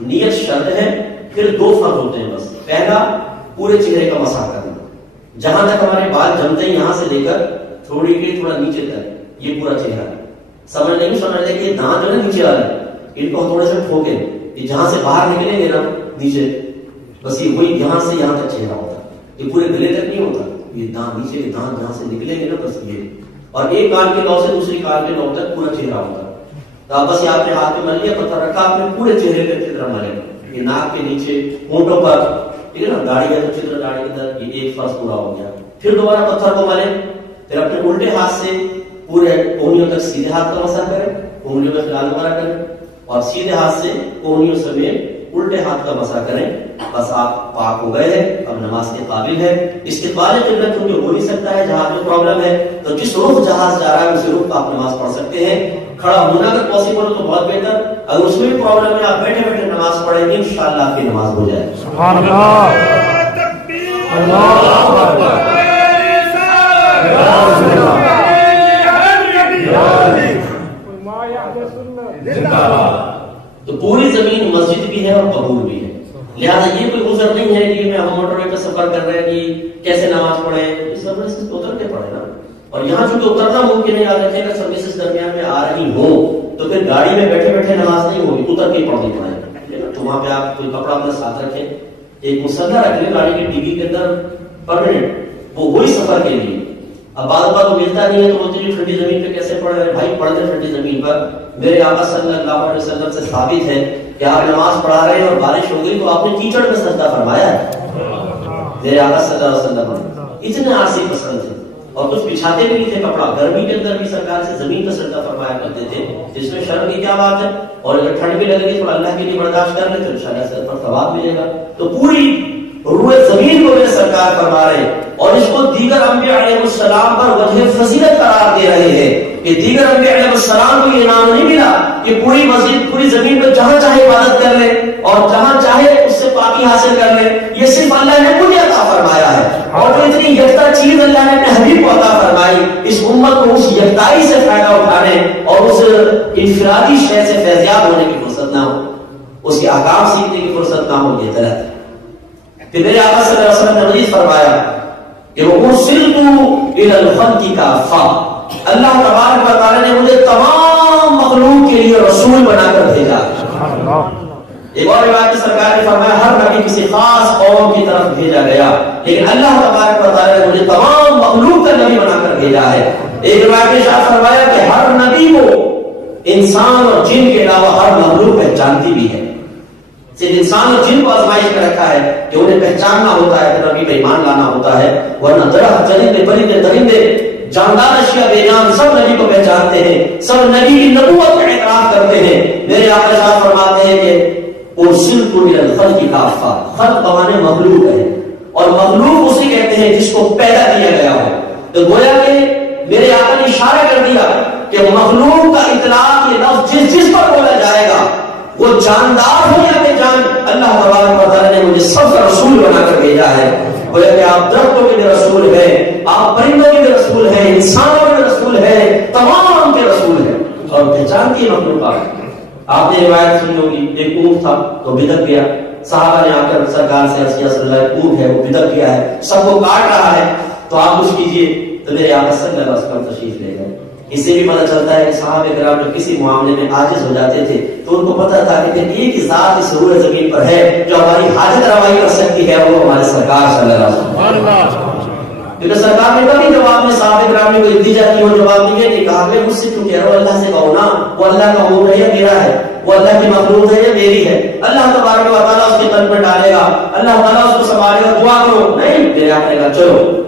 نیت شرط ہے، پھر دو فرض ہوتے ہیں بس۔ پہلا پورے چہرے کا مسح کرنا، جہاں تک ہمارے بال جمتے ہیں یہاں سے لے کر تھوڑی کے تھوڑا نیچے تک، یہ پورا چہرہ ہے۔ سمجھ نہیں سمجھ لے کہ یہ دانت جو ہے نیچے آ رہے ہیں، ان کو تھوڑے سے ٹھوکیں، یہ جہاں سے باہر نکلیں گے نا نیچے، بس یہ وہی یہاں سے یہاں تک چہرہ ہوتا ہے، یہ پورے گلے تک نہیں ہوتا، یہ دانت نیچے کے دانت جہاں سے نکلیں گے نا بس یہ، اور ایک کان کے لو سے دوسری کان کے لو تک پورا چہرہ ہوتا ہے۔ تو آپ بس یہ آپ نے ہاتھ میں مل لیا، پتھر رکھا، آپ نے پورے چہرے پہ اچھی طرح ملے، یہ ناک کے نیچے، ہونٹوں پر، ٹھیک ہے نا، داڑھی ہے تو اچھی طرح داڑھی کے اندر، یہ ایک فرض پورا ہو گیا۔ پھر دوبارہ پتھر کو ملیں، پھر اپنے الٹے ہاتھ سے پورے انگلیوں تک سیدھے ہاتھ کا مسح کریں، انگلیوں میں خلال وغیرہ کریں، اور سیدھے ہاتھ سے انگلیوں سمیت الٹے ہاتھ کا مسح کریں، بس آپ پاک ہو گئے ہیں، اب نماز کے قابل ہے۔ استقبال قبلہ کیونکہ ہو نہیں سکتا ہے، جہاز میں پرابلم ہے، تو جس رخ جہاز جا رہا ہے اسی رخ آپ نماز پڑھ سکتے ہیں۔ کھڑا ہونا اگر پاسبل ہو تو بہت بہتر، اگر اس میں بھی پرابلم ہے آپ بیٹھے بیٹھے نماز پڑھیں گے، انشاءاللہ آپ کی نماز ہو جائے۔ سبحان اللہ، اللہ اکبر، تو پوری زمین مسجد بھی ہے اور قبول بھی ہے، لہذا یہ کوئی عذر نہیں ہے کہ میں ہم موٹر وے پہ سفر کر رہے ہیں کہ کیسے نماز پڑھیں، اس سفر سے اتر کے پڑھیں نا، اور یہاں چونکہ اترنا ممکن ہے، یاد رکھیں اگر سروسز درمیان میں آ رہی ہوں تو پھر گاڑی میں بیٹھے بیٹھے نماز نہیں ہوگی، اتر کے پڑھنی پڑے گا، تو وہاں پہ آپ کوئی کپڑا اپنے ساتھ رکھیں، ایک مسلح رکھ لیں گاڑی کے ٹی وی کے اندر پرماننٹ، وہ وہی سفر کے لیے۔ اب بعض بار وہ ملتا نہیں ہے تو بولتے ہیں ٹھنڈی زمین پہ کیسے پڑھ رہے بھائی، پڑھتے ٹھنڈی زمین پر، میرے آقا صلی اللہ علیہ وسلم سے ثابت ہے کہ آپ نماز پڑھا رہے ہیں اور بارش ہو گئی تو آپ نے کیچڑ میں سجدہ فرمایا ہے، میرے آقا صلی اللہ علیہ وسلم اتنے عارضی پسند تھے، اور کچھ بچھاتے بھی نہیں تھے کپڑا، گرمی کے اندر بھی سرکار سے زمین پہ سجدہ فرمایا کرتے تھے، جس میں شرم کی کیا بات ہے، اور اگر ٹھنڈ بھی لگے گی تو اللہ کے لیے برداشت کر لے تو انشاءاللہ سر پر ثواب ملے گا۔ تو پوری روئے زمین کو میرے سرکار فرما رہے ہیں، اور اس کو دیگر انبیاء علیہ السلام پر وجہ فضیلت قرار دے رہے ہیں کہ دیگر انبیاء علیہ السلام کو یہ انعام نہیں ملا کہ پوری مسجد پوری زمین پر جہاں چاہے عبادت کر لے اور جہاں چاہے اس سے پاکی حاصل کر لے، یہ صرف اللہ نے مجھے عطا فرمایا ہے، اور جو اتنی یکتا چیز اللہ نے اپنے حبیب کو عطا فرمائی، اس امت کو اس یکتائی سے فائدہ اٹھانے اور اس انفرادی شے سے فیضیاب ہونے کی فرصت نہ ہو، اس کے احکام سیکھنے کی فرصت نہ ہو، یہ غلط ہے۔ کہ میرے آقا صلی اللہ علیہ وسلم نے مزید فرمایا کہ وہ ارسلت الی الخلق کافہ، اللہ تبارک و تعالی نے مجھے تمام مخلوق کے لیے رسول بنا کر بھیجا۔ ایک اور روایت میں سرکار نے فرمایا ہر نبی کسی خاص قوم کی طرف بھیجا گیا، لیکن اللہ تبارک و تعالی نے مجھے تمام مخلوق کا نبی بنا کر بھیجا ہے۔ ایک روایت میں شاہ فرمایا کہ ہر نبی کو انسان اور جن کے علاوہ ہر مخلوق پہچانتی بھی ہے، صرف انسان اور جن کو آزمائش میں رکھا ہے کہ انہیں پہچاننا ہوتا ہے، پھر نبی پہ ایمان لانا ہوتا ہے، ورنہ درخت چرندے پرندے درندے جاندار اشیاء بے جان سب نبی کو پہچانتے ہیں، سب نبی کی نبوت کا اعتراف کرتے ہیں۔ میرے آقا صاحب فرماتے ہیں کہ ارسلت الی الخلق کافہ، خلق بمانے مخلوق ہے، اور مخلوق اسے کہتے ہیں جس کو پیدا کیا گیا ہو، تو گویا کہ میرے آقا نے اشارہ کر دیا کہ مخلوق کا اطلاق یہ لفظ جس پر بولا جائے گا وہ جاندار ہو یا بے جان، اللہ تبارک و تعالی نے مجھے سب کا رسول بنا کر بھیجا ہے۔ گویا کہ آپ درختوں کے بھی رسول ہیں، آپ پرندوں کے بھی رسول ہیں، انسانوں کے بھی رسول ہیں، تمام کے رسول ہیں، اور پہچان کی مخلوقات آپ نے روایت سنی ہوگی، ایک اونٹ تھا تو بدک گیا، صحابہ نے آ کر سرکار سے عرض کیا صلی اللہ علیہ وسلم اونٹ ہے وہ بدک گیا ہے، سب کو کاٹ رہا ہے، تو آپ کچھ کیجئے، تو میرے آقا صلی اللہ علیہ وسلم تشریف لے گئے۔ اس سے بھی پتہ چلتا ہے کہ صحابہ کرام جب کسی معاملے میں عاجز ہو جاتے تھے تو ان کو پتہ تھا کہ ایک ذات اس روئے زمین پر ہے جو ہماری حاجت روائی کر سکتی ہے، وہ ہمارے سرکار صلی اللہ علیہ وسلم۔ کیونکہ سرکار نے کبھی جواب میں صحابہ کرام کو التجا کی اور جواب دیے نہیں، کہا کہ مجھ سے کیوں کہہ رہے ہو، اللہ سے کہو نا، وہ اللہ کا امور ہے یا میرا ہے، وہ اللہ کی مخلوق ہے یا میری ہے، اللہ تبارک و تعالیٰ اس کے قلب پر ڈالے گا، اللہ تعالیٰ اس کو سنبھالے گا، دعا کرو۔ نہیں، میرے آپ نے کہا چلو۔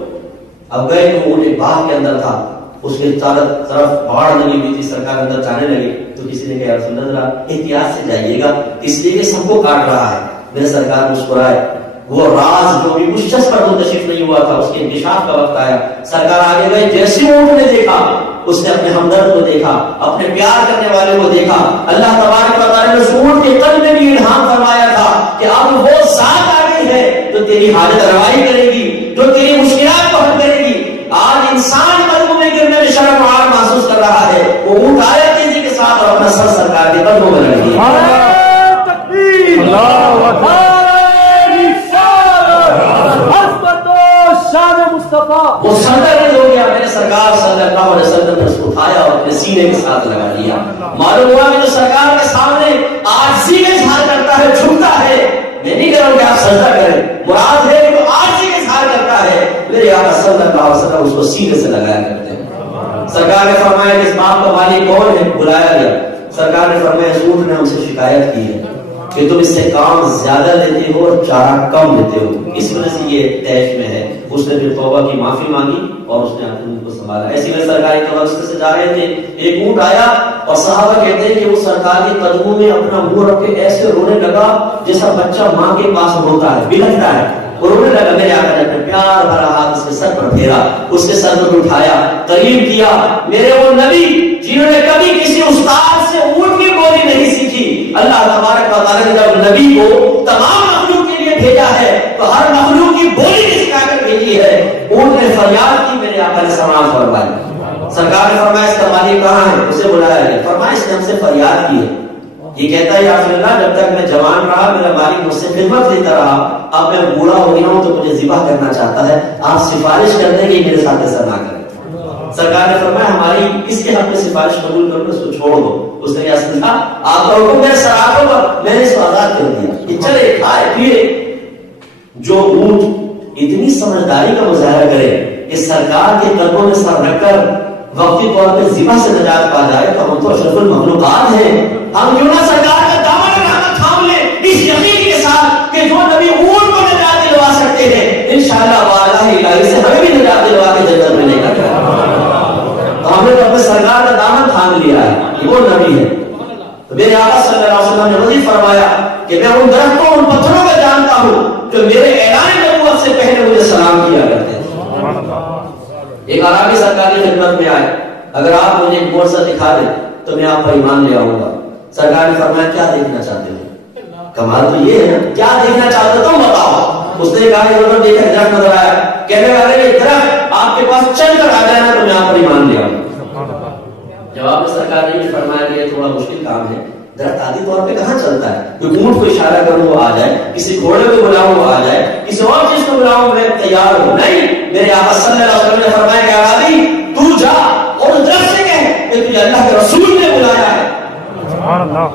اب گئے تو وہ ایک باغ کے اندر تھا، اس کے چاروں طرف باڑ لگی ہوئی تھی، سرکار اندر جانے لگی تو کسی نے کہا رسول اللہ احتیاط سے جائیے گا، اس لیے کہ سب کو کاٹ رہا ہے۔ میرے سرکار مسکرائے، وہ راز جو بھی اس شخص پر منتشر نہیں ہوا تھا، اس کے انکشاف کا وقت آیا، سرکار آگے گئے، جیسے اونٹ نے دیکھا اس نے اپنے ہمدرد کو دیکھا، اپنے پیار کرنے والے کو دیکھا، اللہ تبارک و تعالیٰ نے اونٹ کے قلب میں بھی الہام فرمایا تھا کہ اب وہ ذات آ گئی ہے جو تیری حاجت روائی کرے گی، جو تیری مشکلات کو حل کرے گی۔ آج انسان قدموں میں گرنے میں شرم و حیا محسوس کر رہا ہے، وہ اونٹ آیا تیزی کے ساتھ اور اپنا سر سرکار کے قدموں میں رکھ دیا۔ تکبیر، اللہ اکبر، شان مصطفیٰ، وہ سردر ہو گیا، میرے سرکار صلی اللہ علیہ وسلم نے اس کو اٹھایا اور اپنے سینے کے ساتھ لگا لیا۔ معلوم ہوا کہ جو سرکار کے سامنے عاجزی کا اظہار کرتا ہے، جھکتا ہے، میں نہیں کہہ رہا ہوں کہ آپ سجدہ کریں، مراد ہے کہ وہ عاجزی کا اظہار کرتا ہے، میرے آقا صلی اللہ علیہ وسلم اس کو سینے سے لگایا کرتے ہیں۔ سرکار نے فرمایا کہ اس باپ کا مالک کون ہے؟ بلایا گیا، سرکار نے فرمایا اس اونٹ نے ہم سے شکایت کی ہے کہ تم اس سے کام زیادہ لیتے ہو اور چارہ کم لیتے ہو، اس وجہ سے یہ طیش میں ہے۔ اس نے پھر توبہ کی معافی مانگی اور اس نے اپنے کو سنبھالا۔ ایسی میں سرکاری راستے سے جا رہے تھے، ایک اونٹ آیا اور صحابہ کہتے ہیں کہ وہ سرکار کے قدموں میں اپنا منہ رکھ کے ایسے رونے لگا جیسا بچہ ماں کے پاس روتا ہے، بلکتا ہے، وہ رونے لگا۔ میرے آقا نے اپنے پیار بھرا ہاتھ اس کے سر پر پھیرا، اس کے سر پر اٹھایا، قریب کیا، میرے وہ نبی جنہوں نے کبھی کسی استاد سے اونٹ کی بولی نہیں سیکھی، اللہ تبارک و تعالیٰ نے جب نبی کو تمام مخلوق کے لیے بھیجا ہے تو ہر مخلوق کی بولی بھی سکھا کر بھیجی ہے۔ اونٹ نے فریاد کی، میرے آقا نے سماعت فرمائی۔ سرکار نے فرمایا اس کا مالک کہاں ہے؟ اسے بلایا گیا، فرمایا اس نے ہم سے فریاد کی ہے، یہ کہتا ہے یا رسول اللہ جب تک میں جوان رہا میرا مالک مجھ سے خدمت لیتا رہا، اب میں بوڑھا ہو گیا ہوں تو مجھے ذبح کرنا چاہتا ہے، آپ سفارش کر دیں کہ میرے ساتھ ایسا نہ کریں۔ سرکار نے فرمایا ہماری اس کے حق میں سفارش قبول کرو، اس کو چھوڑ دو۔ اس نے کیا سمجھا؟ آپ کا حکم میرے سراغوں پر، میں نے اس کو آزاد کر دیا، یہ چلے کھائے پیے۔ جو اونٹ اتنی سمجھداری کا مظاہرہ کرے کہ سرکار کے قدموں میں سر رکھ کر وقتی طور پہ ذبح سے نجات پا جائے تو ہم تو اشرف المخلوقات ہیں، ہم کیوں نہ سرکار کا دامن رحمت تھام لیں اس یقین کے ساتھ کہ جو نبی اونٹ کو نجات دلوا سکتے ہیں انشاءاللہ وعدہ الہی سے ہمیں بھی نجات دلوا کے جنت میں لے کر جائے۔ تو ہم نے تو اپنے سرکار کا دامن تھام لیا ہے، وہ نبی ہے۔ تو میرے آقا صلی اللہ علیہ وسلم نے مزید فرمایا کہ میں ان درختوں ان پتھروں کو جانتا ہوں جو میرے اعلان نبوت سے پہلے مجھے سلام کیا کرتے تھے۔ ایک عربی سرکاری خدمت میں آئے، اگر آپ مجھے ایک معجزہ دکھا دیں تو میں آپ پر ایمان لے آؤں گا۔ سرکار نے فرمایا کیا دیکھنا چاہتے ہو؟ کمال تو یہ ہے نا، کیا دیکھنا چاہتے ہو تم بتاؤ۔ اس نے کہا کہ انہوں نے دیکھا درخت نظر آیا، کہنے لگا یہ درخت آپ کے پاس چل کر آ جائے نا تو میں آپ پر ایمان لے آؤں گا۔ جواب میں سرکار نے یہ فرمایا کہ یہ تھوڑا مشکل کام ہے، درخت عادی طور پہ کہاں چلتا ہے؟ کوئی اونٹ کو اشارہ کروں وہ آ جائے، کسی گھوڑے کو بلاؤں وہ آ جائے، کسی اور چیز کو بلاؤں میں تیار ہوں۔ نہیں، میرے آقا صلی اللہ علیہ وسلم نے فرمایا کہ عربی تو جا اور اس درخت سے کہہ کہ تجھے اللہ کے رسول نے بلایا ہے۔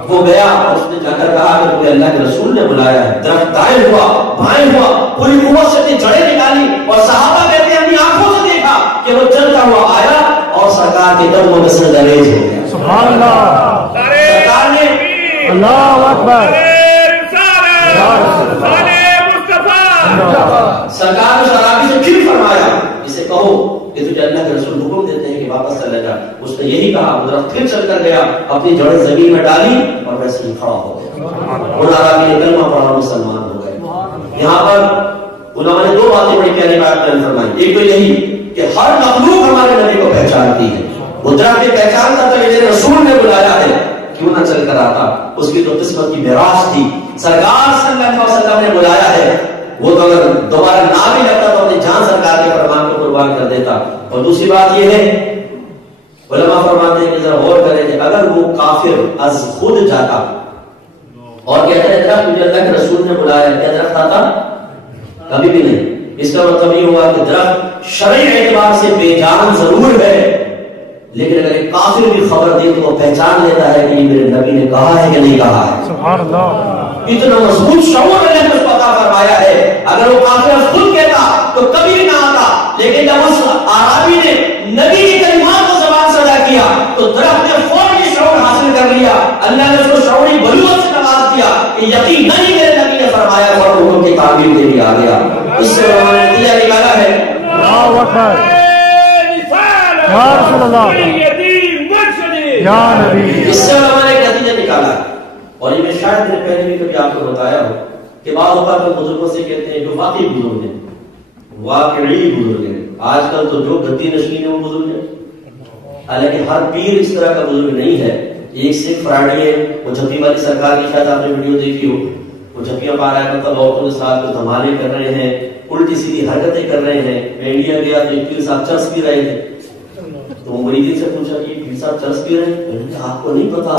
وہ گیا اور اس نے جا کر کہا کہ تجھے اللہ کے رسول نے بلایا ہے۔ درخت دائیں ہوا، بائیں ہوا، پوری قوت سے جڑیں نکالی اور صحابہ کہتے ہیں اپنی آنکھوں سے دیکھا کہ وہ چلتا ہوا آیا اور سرکار کے قدموں میں سجدہ ریز ہو گیا۔ سبحان اللہ، سرکار نے اللہ اکبر، سرکار نے شرابی سے پھر فرمایا اسے کہو کہ تجھے اللہ کے رسول حکم دیتے ہیں کہ واپس چلے جا۔ اس نے یہی کہا، درخت پھر چل کر گیا، اپنی جڑیں زمین میں ڈالی اور ویسے ہی کھڑا ہو گیا۔ اور عربی نے کلمہ پڑھا، مسلمان ہو گئے۔ یہاں پر انہوں نے دو باتیں بڑی پیاری بات بیان فرمائی، ایک تو یہی کہ ہر مخلوق ہمارے نبی کو پہچانتی ہے، وہ درخت کی پہچان کرتا ہے کہ رسول نے بلایا ہے، کیوں نہ چل کر آتا، اس کی تو قسمت کی میراث تھی، سرکار صلی اللہ علیہ وسلم نے بلایا ہے، وہ تو اگر دوبارہ نہ بھی لگتا تو اپنی جان سرکار کے فرمان کو قربان کر دیتا۔ اور دوسری بات یہ ہے، علماء فرماتے ہیں کہ ذرا غور کریں کہ اگر وہ کافر از خود جاتا اور کہتا ہے درخت مجھے اللہ کے رسول نے بلایا، کیا درخت آتا؟ کبھی بھی نہیں۔ اس کا مطلب یہ ہوا کہ درخت شرعی اعتبار سے بے جان ضرور ہے، لیکن اگر ایک کافر بھی خبر دے تو وہ پہچان لیتا ہے کہ یہ میرے نبی نے کہا ہے کہ نہیں کہا ہے۔ سبحان اللہ، اتنا مضبوط شعور اللہ نے اس کو عطا فرمایا ہے۔ اگر وہ کافر خود کہتا تو کبھی بھی نہ آتا، لیکن جب اس عربی نے نبی کی کلمات کو زبان سے ادا کیا تو درخت نے فوراً یہ شعور حاصل کر لیا۔ اللہ نے اس کو شعوری بلوغت سے نواز دیا کہ یقیناً ہی میرے نبی نے فرمایا اور حکم کی تعمیل کے لیے آ گیا۔ اس سے انہوں نے نتیجہ نکالا ہے اللہ اکبر یا رسول اللہ یا نبی۔ اس سے علماء نے ایک نتیجہ نکالا ہے، اور یہ میں شاید نے پہلے بھی کبھی آپ کو بتایا ہو کہ بعض اوقات میں بزرگوں سے کہتے ہیں جو واقعی بزرگ ہیں، واقعی بزرگ ہیں۔ آج کل تو جو گدی نشین ہے وہ بزرگ ہے، حالانکہ ہر پیر اس طرح کا بزرگ نہیں ہے۔ ایک سکھ فراڈی ہے، وہ جھپی والی سرکار کی شاید آپ نے ویڈیو دیکھی ہو، وہ جھپیاں پا رہا ہے، مطلب عورتوں کے ساتھ جو دھمالے کر رہے ہیں، الٹی سیدھی حرکتیں کر رہے ہیں۔ میں انڈیا گیا تو ایک پیر صاحب چرس پی رہے تھے، تو مریدین سے پوچھا کہ پیر صاحب چرس پی رہے ہیں؟ میں نے کہا آپ کو نہیں پتا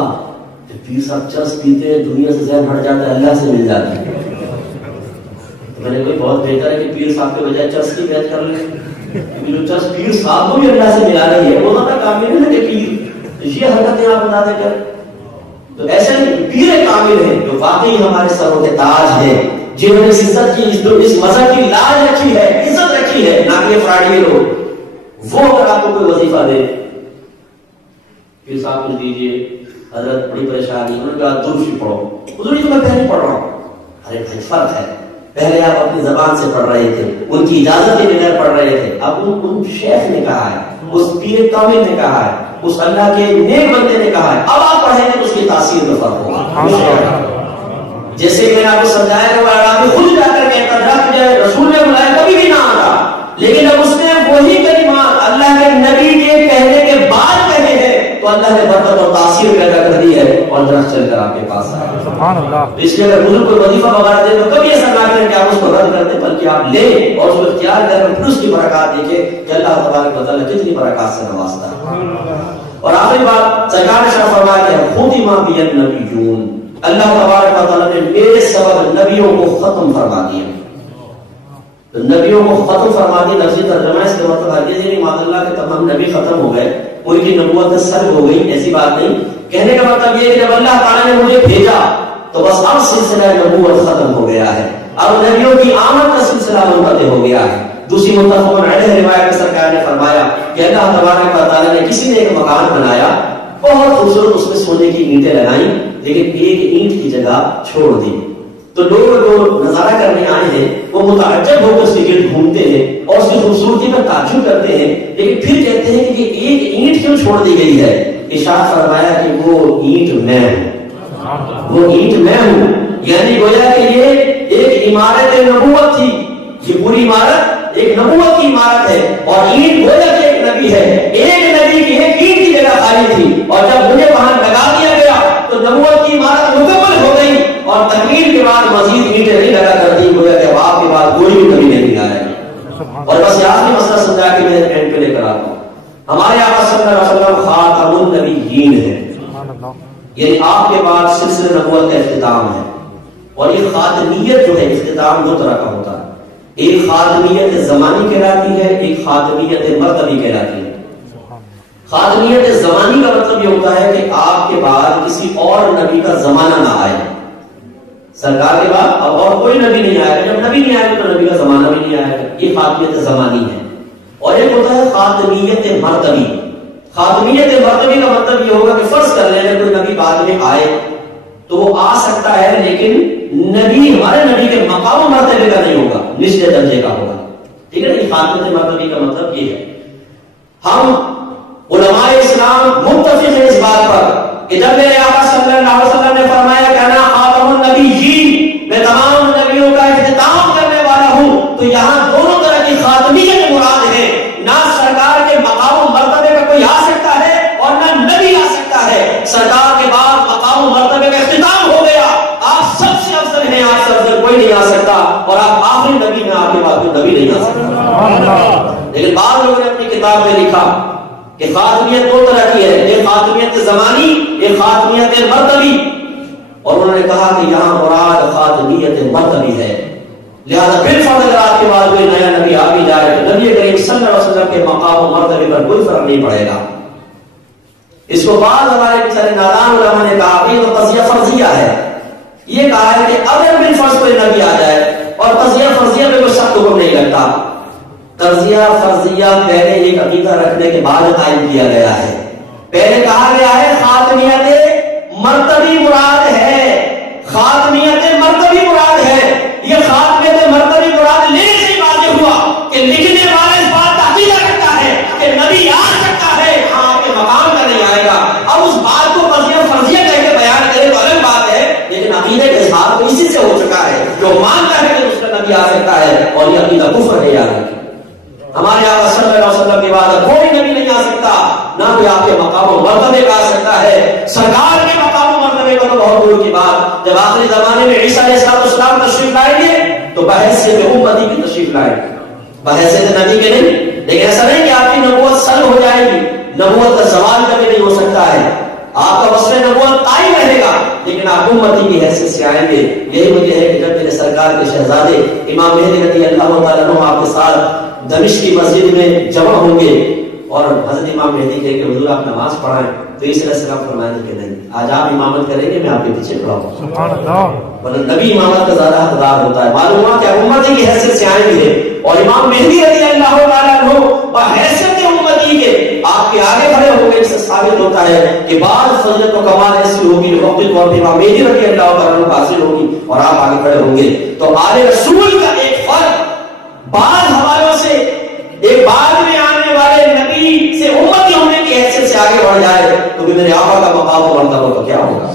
کہ پیر صاحب چرس پیتے ہیں دنیا سے ذہن ہٹ جاتا ہے، اللہ سے مل جاتا ہے۔ میں نے کہا بہت بہتر ہے کہ پیر صاحب کے بجائے چرس کی بیعت کر لیں، کیونکہ جو چرس پیر صاحب کو بھی اللہ سے ملا رہی ہے وہ تو کامل ہے کہ پیر یہ حرکتیں آپ بتا دے کر۔ تو ایسا نہیں، پیر کامل ہیں جو واقعی ہمارے سروں کے تاج ہیں، جنہوں نے اس عزت کی اس مذہب کی لاج رکھی ہے، عزت رکھی ہے، نہ کہ فراڈی لوگ۔ وہ اگر آپ کو کوئی وظیفہ دے، پھر صاحب کچھ دیجیے، حضرت بڑی پریشانی، انہوں نے کہا درود شریف پڑھو، حضور یہ تو میں پہلے پڑھ رہا ہوں۔ ارے بھائی فرق ہے، پہلے آپ اپنی زبان سے پڑھ رہے تھے، ان کی اجازت کے بغیر پڑھ رہے تھے، اب ان شیخ نے کہا ہے، اس پیر کامل نے کہا ہے، اس اللہ کے نیک بندے نے کہا ہے، اب آپ پڑھیں گے تو اس کی تاثیر میں فرق ہوگا۔ جیسے میں نے آپ کو سمجھایا کہ وہ عربی خود جا کر کہتا درخت جو رسول نے بلایا کبھی بھی نہ آتا، لیکن اب اس نے وہی کلمات اللہ کے نبی کے کہنے کے بعد کہے ہیں تو اللہ نے برکت اور تاثیر پیدا کر دی ہے اور درخت چل کر آپ کے پاس آیا۔ سبحان اللہ۔ اس لیے اگر بزرگ کوئی وظیفہ وغیرہ دے تو کبھی ایسا نہ کریں کہ آپ اس کو رد کر دیں، بلکہ آپ لیں اور اس کو اختیار کر پھر اس کی برکات دیکھیں کہ اللہ تبارک و تعالیٰ کتنی برکات سے نوازتا ہے۔ اور آخری بات سرکار نے فرمایا کہ ختم بی النبیون، اللہ تبارک و تعالیٰ نے میرے سبب نبیوں کو ختم فرما دیا۔ تو نبیوں کو ختم فرما دی، لفظی ترجمہ اس کا مطلب ہے کہ معاذ اللہ کے تمام نبی ختم ہو گئے، ان کی نبوت سلب ہو گئی، ایسی بات نہیں۔ کہنے کا مطلب یہ ہے کہ جب اللہ تعالیٰ نے مجھے بھیجا تو بس اب سلسلہ نبوت ختم ہو گیا ہے، اب نبیوں کی آمد کا سلسلہ منقطع ہو گیا ہے۔ دوسری متفق علیہ روایت میں سرکار نے فرمایا کہ اللہ تبارک و تعالیٰ نے کسی نے ایک مکان بنایا، بہت خوبصورت، اس میں سونے کی اینٹیں لگائیں، لیکن ایک اینٹ کی جگہ چھوڑ دی۔ تو لوگ جو نظارہ کرنے آئے ہیں وہ متعجب ہو کر اس کے گرد گھومتے ہیں اور اس کی خوبصورتی پر تعجب کرتے ہیں، لیکن پھر کہتے ہیں کہ ایک اینٹ کیوں چھوڑ دی گئی ہے؟ ارشاد فرمایا کہ وہ اینٹ میں ہوں، وہ اینٹ میں ہوں، یعنی گویا کہ یہ ایک عمارت نبوت تھی، یہ پوری عمارت ایک نبوت کی عمارت ہے، اور اینٹ گویا کہ ایک نبی ہے، ایک نبی کی ایک اینٹ کی جگہ خالی تھی، اور جب مجھے وہاں لگا دیا گیا تو نبوت کی عمارت مکمل ہو گئی، اور تکمیل کے بعد مزید اینٹیں نہیں لگا کرتی، گویا کہ آپ کے بعد کوئی بھی نبی نہیں آیا۔ اور بس یہ آخری مسئلہ سمجھا کے میں اینڈ پہ لے کر آتا ہوں، ہمارے آقا صلی اللہ علیہ وسلم خاتم النبیین ہے، یعنی آپ کے بعد سلسلہ نبوت کا اختتام ہے، اور یہ خاتمیت جو ہے اختتام دو طرح کا ہوتا ہے، ایک خاتمیت زمانی کہلاتی ہے، ایک خاتمیت مرتبی کہلاتی ہے۔ خاتمیت زمانی کا مطلب یہ ہوتا ہے کہ آپ کے بعد کسی اور نبی کا زمانہ نہ آئے، سرکار کے بعد اب اور کوئی نبی نہیں آئے گا، جب نبی نہیں آئے گا تو نبی کا زمانہ بھی نہیں آئے گا، یہ خاتمیت زمانی ہے۔ اور ایک ہوتا ہے خاتمیت مرتبی۔ خاتمیت مرتبی کا مطلب یہ ہوگا کہ فرض کر لیں کوئی نبی بعد میں آئے تو وہ آ سکتا ہے، لیکن نبی ہمارے نبی کے مقام و مرتبے کا نہیں ہوگا، نچلے درجے کا ہوگا، ٹھیک ہے نا۔ خاتمیت مرتبی کا مطلب یہ ہے، ہم علماء اسلام متفق ہیں اس بات پر کہ جب میرے آقا صلی اللہ علیہ وسلم نے فرمایا کہ انا خاتم النبیین، میں تمام نبیوں کا اختتام کرنے والا ہوں، تو یہاں دونوں طرح کی خاتمیت مراد ہے، نہ سرکار کے مقام و مرتبے کا کوئی آ سکتا ہے اور نہ نبی آ سکتا ہے، سرکار کے بعد مقام و مرتبے کا اختتام ہو گیا، آپ سب سے افضل ہیں، آپ سے افضل کوئی نہیں آ سکتا، اور آپ آخری نبی میں آپ کے بعد کوئی نبی نہیں آ سکتا۔ لیکن بعض لوگوں نے اپنی کتاب میں لکھا کہ خاتمیت دو طرح کی ہے، ایک خاتمیت زمانی، ایک خاتمیت مرتبی، اور انہوں نے کہا کہ یہاں مراد خاتمیت مرتبی ہے، لہذا بالفرض اگر آپ کے بعد کوئی نیا نبی آ بھی جائے تو نبی کریم صلی اللہ علیہ وسلم کے مقام و مرتبے پر کوئی فرق نہیں پڑے گا۔ اس کو بعض ہمارے بیچارے نادان علماء نے کہا کہ یہ تو قضیہ فرضیہ ہے، یہ کہا ہے کہ اگر بالفرض کوئی نبی آ جائے اور قضیہ فرضیہ میں کوئی سخت حکم نہیں لگتا، قضیہ فرضیہ پہلے ایک عقیدہ رکھنے کے بعد قائم کیا گیا ہے۔ پہلے کہا گیا ہے خاتمیت مرتبی مراد ہے، خاتمیت مرتبی مراد ہے، یہ خاتمیت مرتبی مراد لینے سے واضح ہوا کہ لکھنے والا اس بات کا عقیدہ رکھتا ہے کہ نبی آ سکتا ہے، ہاں کے مقام کا نہیں آئے گا۔ اب اس بات کو قضیہ فرضیہ کہہ کے بیان کرے تو الگ بات ہے، لیکن عقیدے کے اظہار تو اسی سے ہو چکا ہے، جو مانتا ہے کہ اس کا نبی آ سکتا ہے، اور یہ عقیدہ کفر ہے یاد رکھیں۔ ہمارے آقا صلی اللہ علیہ وسلم کے بعد کوئی نبی نہیں آ سکتا، نہ کوئی آپ کے مقام و مرتبے کا آ سکتا ہے، سرکار کے مقام و مرتبے کا تو بہت دور کی بات۔ جب آخری زمانے میں عیسیٰ علیہ السلام تشریف لائیں گے تو بحیثیت امتی کی تشریف لائیں گے، بحیثیت نبی کے نہیں، لیکن ایسا نہیں کہ آپ کی نبوت سلب ہو جائے گی، نبوت کا زوال کبھی نہیں ہو سکتا ہے، آپ کا وصف نبوت قائم رہے گا، لیکن آپ امتی کی حیثیت سے آئیں گے۔ یہی وجہ ہے کہ جب میرے سرکار کے شہزادے امام مہدی رضی اللہ تعالیٰ عنہ آپ کے ساتھ دمشق کی مسجد میں جمع ہوں گے اور حضرت امام مہدی کہے کہ حضور آپ نماز پڑھائیں، تو عیسیٰ علیہ السلام فرمائیں کہ نہیں، آج آپ امامت کریں گے، میں آپ کے پیچھے کھڑا ہوں۔ سبحان اللہ۔ ورنہ نبی امامت کا زیادہ حقدار ہوتا ہے، معلوم ہوا کہ امتی کی حیثیت سے آئیں گے، اور امام مہدی رضی اللہ تعالیٰ عنہ بحیثیت امتی کے آپ کے آگے کھڑے ہو گئے، اس سے ثابت ہوتا ہے کہ بعض فضیلت و کمال ایسی ہوگی جو وقت طور پر امام مہدی رضی اللہ تعالیٰ عنہ حاصل ہوگی اور آپ آگے کھڑے ہوں گے۔ تو آل رسول کا ایک فرق بعض حوالوں سے ایک بعد میں آنے والے نبی سے امتی ہونے کی حیثیت سے آگے بڑھ جائے تو بھی میرے آقا کا مقام و مرتبہ تو کیا ہوگا۔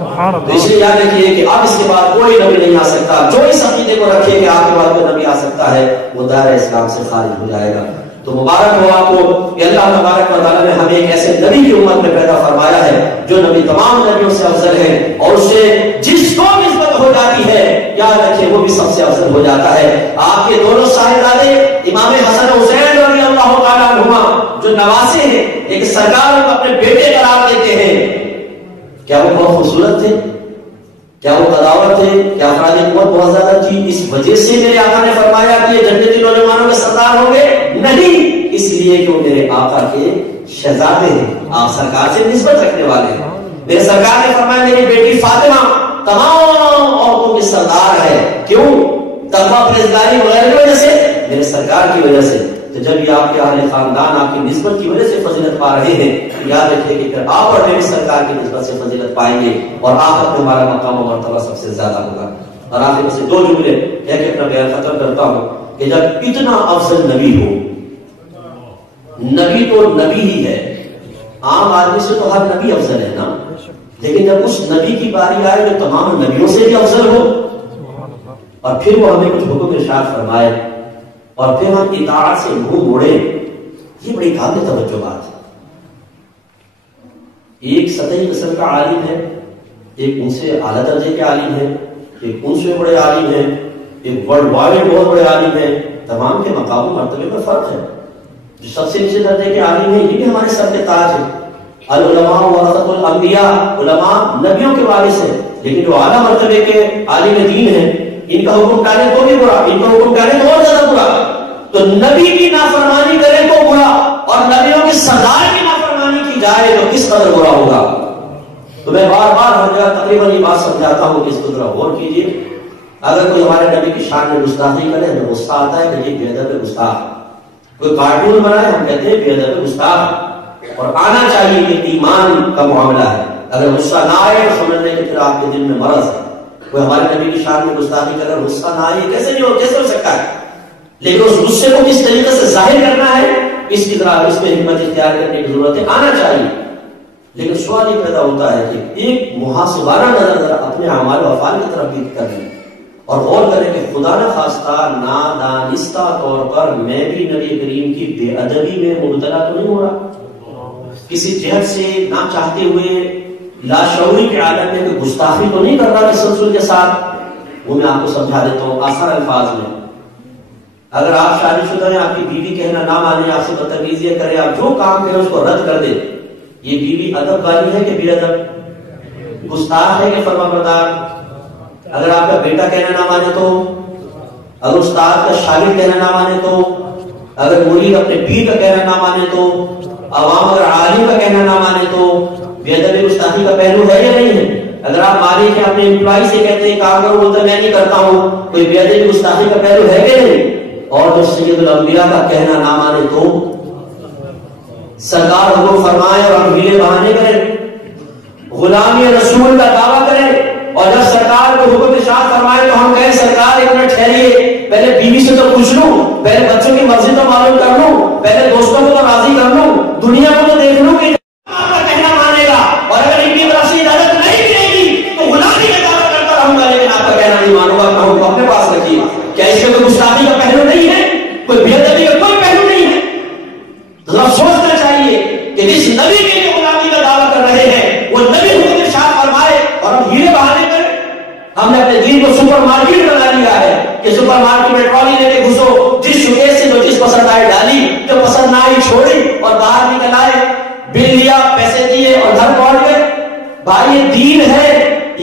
تو اس لیے یاد رکھیے کہ اب اس کے بعد کوئی نبی نہیں آ سکتا، جو اس عقیدے کو رکھے کہ آپ کے بعد کوئی نبی آ سکتا ہے وہ دائرہ اسلام سے خارج ہو جائے گا۔ تو مبارک ہو آپ کو کہ اللہ تبارک و تعالیٰ نے ہمیں ایک ایسے نبی کی امت میں پیدا فرمایا ہے جو نبی تمام نبیوں سے افضل ہے، اور اسے جس کو نسبت ہو جاتی ہے یاد رکھیں وہ بھی سب سے افضل ہو جاتا ہے۔ آپ کے دونوں صاحبزادے امام حسن حسین رضی اللہ تعالیٰ عنہما جو نواسے ہیں، ایک سرکار کو اپنے بیٹے قرار دیتے ہیں، کیا وہ بہت خوبصورت تھے؟ کیا وہ قداوت تھے؟ کیا افراد قوت بہت زیادہ تھی؟ اس وجہ سے میرے آقا نے فرمایا کہ یہ جنتی نوجوانوں کے سردار ہوں گے؟ نہیں، اس لیے کہ وہ میرے آقا کے شہزادے ہیں، آپ سرکار سے نسبت رکھنے والے ہیں۔ میرے سرکار نے فرمایا میری بیٹی فاطمہ تمام عورتوں کی سردار ہے، کیوں؟ تقویٰ پرہیزگاری وغیرہ کی وجہ سے، میرے سرکار کی وجہ سے۔ تو جب یہ آپ کے اہل خاندان آپ کی نسبت کی وجہ سے فضیلت پا رہے ہیں، یاد رکھیے کہ پھر آپ اور میں بھی سرکار کی نسبت سے فضیلت پائیں گے، اور آخر میں ہمارا مقام و مرتبہ سب سے زیادہ ہوگا۔ اور آخر میں سے دو جملے کہہ کے اپنا بیان ختم کرتا ہوں کہ جب اتنا افضل نبی ہو، نبی تو نبی ہی ہے، عام آدمی سے تو ہر نبی افضل ہے نا، لیکن جب اس نبی کی باری آئے جو تمام نبیوں سے بھی افضل ہو، اور پھر وہ ہمیں کچھ حکم ارشاد فرمائے اور پھر ہم اطاعت سے منہ موڑے، یہ بڑی قابل توجہ بات ہے۔ ایک سطحی قسم کا عالم ہے، ایک ان سے اعلیٰ درجے کے عالم ہے، ایک ان سے بڑے عالم ہیں، ایک ورلڈ وائڈ بہت بڑے عالم ہیں، تمام کے مقام و مرتبے میں فرق ہے۔ جو سب سے نیچے درجے کے عالم ہیں یہ بھی ہمارے سر کے تاج ہے، العلماء ورثۃ الانبیاء، علماء نبیوں کے وارث ہیں، لیکن جو اعلیٰ مرتبے کے عالم دین ہیں ان کا حکم ٹالے تو بھی برا، ان کا حکم ٹالے تو اور زیادہ برا۔ تو نبی کی نافرمانی کرے تو برا، اور نبیوں کے سردار کی نافرمانی کی جائے تو کس قدر برا ہوگا۔ تو میں بار بار ہر جگہ تقریباً یہ بات سمجھاتا ہوں کہ اس کو ذرا غور کیجیے۔ اگر کوئی ہمارے نبی کی شان میں گستاخی کرے ہمیں غصہ آتا ہے کہ یہ بے ادب گستاخ، کوئی کارٹون بنائے ہم کہتے ہیں بے ادب گستاخ، اور آنا چاہیے کہ ایمان کا معاملہ ہے۔ اگر غصہ نہ آئے تو سمجھ لیں کہ پھر آپ کے دل میں مرض ہے۔ کوئی ہمارے نبی کی شان میں گستاخی کرے غصہ نہ آئے کیسے نہیں ہو، کیسے ہو سکتا ہے؟ لیکن اس غصے کو کس طریقے سے ظاہر کرنا ہے اس کی طرح اس میں حکمت اختیار کرنے کی ضرورت ہے، آنا چاہیے۔ لیکن سوال یہ پیدا ہوتا ہے کہ ایک محاسبانہ نظر ذرا اپنے اعمال و افعال کی طرف بھی کریں اور غور کریں کہ خدا نہ خواستہ نادانستہ طور پر میں بھی نبی کریم کی بے ادبی میں مبتلا تو نہیں ہو رہا، کسی جہت سے نہ چاہتے ہوئے لاشعوری کے عالم میں کوئی گستاخی تو نہیں کر رہا تسلسل کے ساتھ۔ وہ میں آپ کو سمجھا دیتا ہوں آسان الفاظ میں۔ اگر آپ شادی شدہ ہیں، آپ کی بیوی کہنا نہ مانے، آپ سے بدتمیزیاں کرے، آپ جو کام کریں اس کو رد کر دیں، یہ بیوی ادب والی ہے کہ بے ادب؟ گستاخ ہے کہ فرما بردار؟ اگر آپ کا بیٹا کہنا نہ مانے تو، اگر استاد کا شاگرد کہنا نہ مانے تو، اگر مرید اپنے پیر کا کہنا نہ مانے تو، عوام اگر عالم کا کہنا نہ مانے تو، بے ادبی گستاخی کا پہلو ہے یا نہیں ہے؟ اگر آپ مالک ہیں اپنے امپلائی سے کہتے ہیں کام کرو، بولتا میں نہیں کرتا ہوں، کوئی بے ادبی گستاخی کا پہلو ہے کہ نہیں؟ اور جو سید الانبیاء کا کہنا نہ مانے تو سرکار حکم فرمائے اور ہم ہیلے بہانے کریں، غلامی رسول کا دعویٰ کریں، اور جب سرکار کو حکم ارشاد فرمائے تو ہم کہیں سرکار ایک منٹ ٹھہریے، پہلے بیوی سے تو پوچھ لوں، پہلے بچوں کی مرضی تو معلوم کر لوں، پہلے دوستوں کو تو راضی کر لوں، دنیا کو تو دیکھ لوں کہ آپ کا کہنا مانے گا، اور اگر ان کی طرف سے اجازت نہیں ملے گی تو غلامی کا دعویٰ کرتا رہوں گا، لیکن آپ کا کہنا نہیں مانوں گا، اپنا حکم اپنے پاس رکھیے۔ کیا اس میں کوئی گستاخی کا پہلو نہیں ہے؟ کوئی بے ادبی کا کوئی پہلو نہیں ہے؟ ذرا سوچنا چاہیے کہ جس نبی کے لیے غلامی کا دعویٰ کر رہے ہیں وہ نبی حکم ارشاد فرمائے اور ہم ہیلے بہانے کریں۔ ہم نے اپنے دین کو سپر مارکیٹ بنا لیا ہے کہ سپر مارکیٹ میں ٹرالی لے کے گھسو، جس شوکیس سے جو چیز پسند آئے ڈالی، جو پسند نہ آئی چھوڑی اور باہر نکل آئے، بل لیا، پیسے دیے اور گھر پہنچ گئے۔ بھائی یہ دین ہے،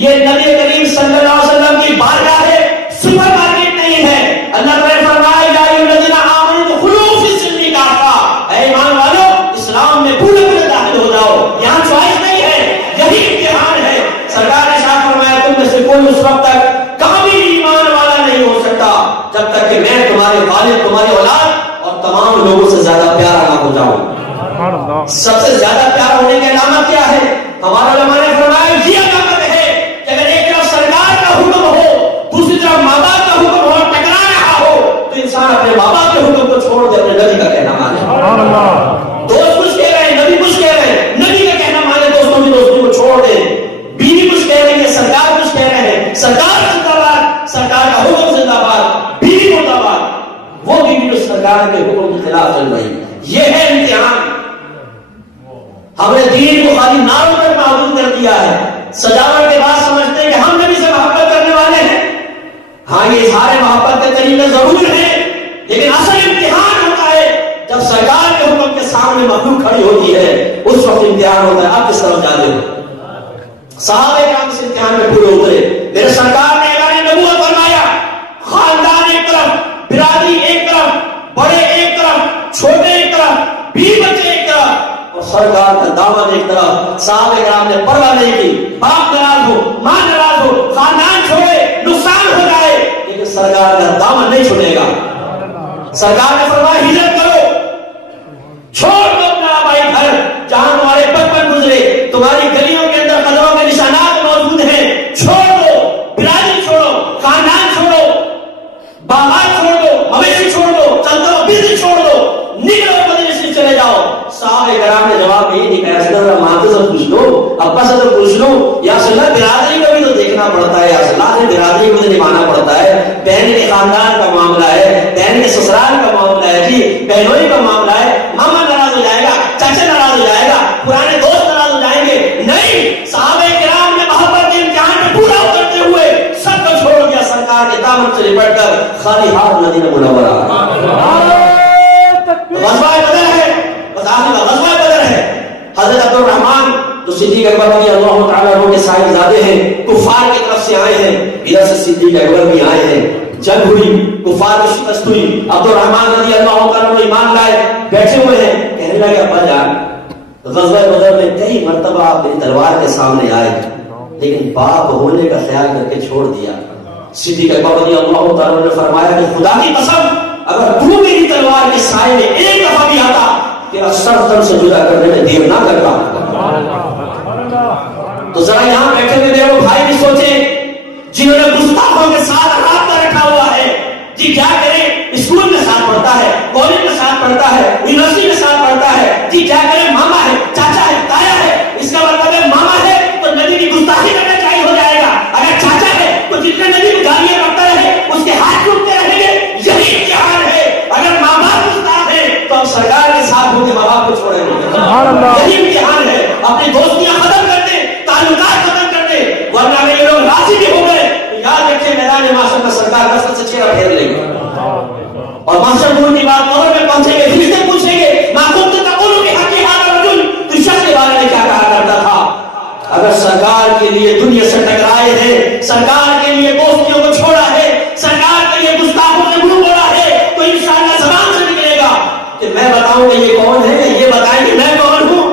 یہ نبی کریم صلی اللہ علیہ وسلم کی بارگاہ ہے، سپر مارکیٹ نہیں ہے۔ اللہ تعالیٰ نے فرمایا یا ایھا الذین آمنوا ادخلوا فی السلم کافۃ، اے ایمان والو اسلام میں پورے پورے داخل ہو جاؤ، یہاں چوائس نہیں ہے، یہی امتحان ہے۔ سرکار نے ارشاد فرمایا تم میں سے کوئی اس وقت تک کامل ایمان والا نہیں ہو سکتا جب تک کہ میں تمہارے والد، تمہاری اولاد اور تمام لوگوں سے زیادہ پیارا نہ ہو جاؤں۔ سب سے زیادہ پیار ہونے کی علامت کیا ہے؟ ہمارے علماء نے فرمایا یہ علامت ہے کہ اگر ایک طرف سرکار کا حکم ہو، دوسری طرف ماں باپ کا حکم ہو، ٹکرا رہا ہو تو انسان اپنے ماں باپ کے حکم کو چھوڑ دے، اپنے نبی کا کہنا مانے۔ دوست کچھ کہہ رہے ہیں، نبی کچھ کہہ رہے ہیں، نبی کا کہنا مانے، دوستوں کی دوستی کو چھوڑ دے۔ بیوی کچھ کہہ رہی ہے، سرکار کچھ کہہ رہے ہیں، سرکار زندہ باد، سرکار کا حکم زندہ باد، بیوی مردہ باد، وہ بیوی جو سرکار کے حکم کے خلاف چل رہی۔ یہ ہے امتحان۔ ہم نے دین کو خالی نام پر معبود کر دیا ہے، سجاوٹ کے بعد سمجھتے ہیں کہ ہم نبی سے محبت کرنے والے ہیں۔ ہاں یہ اظہار محبت کے طریقے ضرور ہیں، لیکن اصل امتحان ہوتا ہے جب سرکار کے حکم کے سامنے مخلوق کھڑی ہوتی ہے، اس وقت امتحان ہوتا ہے۔ آپ کس طرف جاتے ہو؟ صحابہ کرام اس امتحان میں پورے اترے۔ میرے سرکار نے اعلان نبوت فرمایا، خاندان ایک طرف، برادری ایک طرف، بڑے ایک طرف، چھوٹے ایک طرف، بیوی بچے ایک طرف، اور سرکار کا دعوت ایک طرف۔ صحابہ کرام نے پرواہ نہیں کی، باپ ناراض ہو، ماں ناراض ہو، خاندان چھوڑے، نقصان ہو جائے، لیکن سرکار کا دامن نہیں چھوڑے گا۔ سرکار نے فرمایا ہجرت کرو، چھوڑ دو اپنا آبائی گھر جہاں تمہارے بچپن گزرے، تمہاری گلیوں کے اندر قدموں کے نشانات موجود ہیں، چھوڑ دو، برادری چھوڑو، خاندان چھوڑو، باغات چھوڑ دو، مویشی چھوڑ دو، چلتا بزنس چھوڑ دو، نکلو مدینے سے چلے جاؤ۔ صحابہ کرام نے جواب یہ نہیں کہا، رسول ماں سے پوچھ لو، ابا سے تو پوچھ لو، یا رسول اللہ برادری کو بھی تو دیکھنا پڑتا ہے، یا رسول اللہ برادری کو بھی نبھانا پڑتا ہے، بہن کے خاندان کا معاملہ ہے، بہن کے سسرال کا معاملہ ہے، جی بہنوئی کا معاملہ ہے، ماما ناراض ہو جائے گا، چاچا ناراض ہو جائے گا، پرانے دوست ناراض ہو جائیں گے۔ نہیں، صحابہ کرام نے محبت کے امتحان میں پورا اترتے ہوئے سب کو چھوڑ دیا، سرکار کے دامن سے لپٹ کر خالی ہاتھ مدینہ منورہ۔ غزوہ بدر ہے، غزوہ بدر ہے۔ حضرت عبد الرحمن جو صدیق اکبر رضی اللہ تعالیٰ عنہ کے صاحبزادے ہیں، کفار کی طرف سے آئے ہیں، ادھر سے صدیق اکبر بھی آئے ہیں، جنگ ہوئی، کفار کی شکست ہوئی، عبد الرحمن رضی اللہ تعالیٰ عنہ ایمان لائے، بیٹھے ہوئے ہیں، کہنے لگے ابا جان غزوہ بدر میں کئی مرتبہ آپ میری تلوار کے سامنے آئے لیکن باپ ہونے کا خیال کر کے چھوڑ دیا۔ صدیق اکبر رضی اللہ تعالیٰ عنہ نے فرمایا کہ خدا کی قسم اگر تو میری تلوار کے سائے میں ایک دفعہ بھی آتا تیرا سر تن سے جدا کرنے میں دیر نہ کرتا۔ تو ذرا یہاں بیٹھے ہوئے میرے بھائی بھی سوچیں جنہوں نے گستاخوں کے ساتھ رابطہ رکھا ہوا ہے، جی کیا کریں، اسکول میں ساتھ پڑھتا ہے، کالج میں ساتھ پڑھتا ہے، یونیورسٹی میں ساتھ پڑھتا ہے، جی کیا کریں، ماما ہے، چاچا ہے، تایا ہے، اس کا مطلب ہے ماما ہے تو نبی کی گستاخی کرنا چاہیے ہو جائے گا، اگر چاچا ہے تو جتنے نبی کو گالیاں کرتا رہے اس کے ہاتھ ٹوٹتے رہیں گے۔ یہی امتحان ہے، اگر ماں باپ گستاخ ہے تو ہم سرکار کے ساتھ ہو کے ماں باپ کو چھوڑیں گے۔ یہی امتحان ہے، اپنی دوستیاں ختم کر دیں، تعلقات ختم کر دیں، ورنہ اگر یہ لوگ راضی بھی ہو گئے تو یاد رکھیں میدان معاشر میں سرکار کا سب سے چہرہ پھیر لیں گے۔ اور محشر دور کی بات قبر میں پہنچیں گے، فرشتے پوچھیں گے ما كنت تقول في حق هذا الرجل، تو شخص کے بارے میں کیا کہا کرتا تھا؟ اگر سرکار کے لیے دنیا سے ٹکرائے ہیں، سرکار کے لیے دوستیوں کو چھوڑا ہے، سرکار کے لیے گستاخوں سے منہ موڑا ہے، تو انشاءاللہ زبان سے نکلے گا کہ میں بتاؤں کہ یہ کون ہے، یہ بتائیں کہ میں کون ہوں۔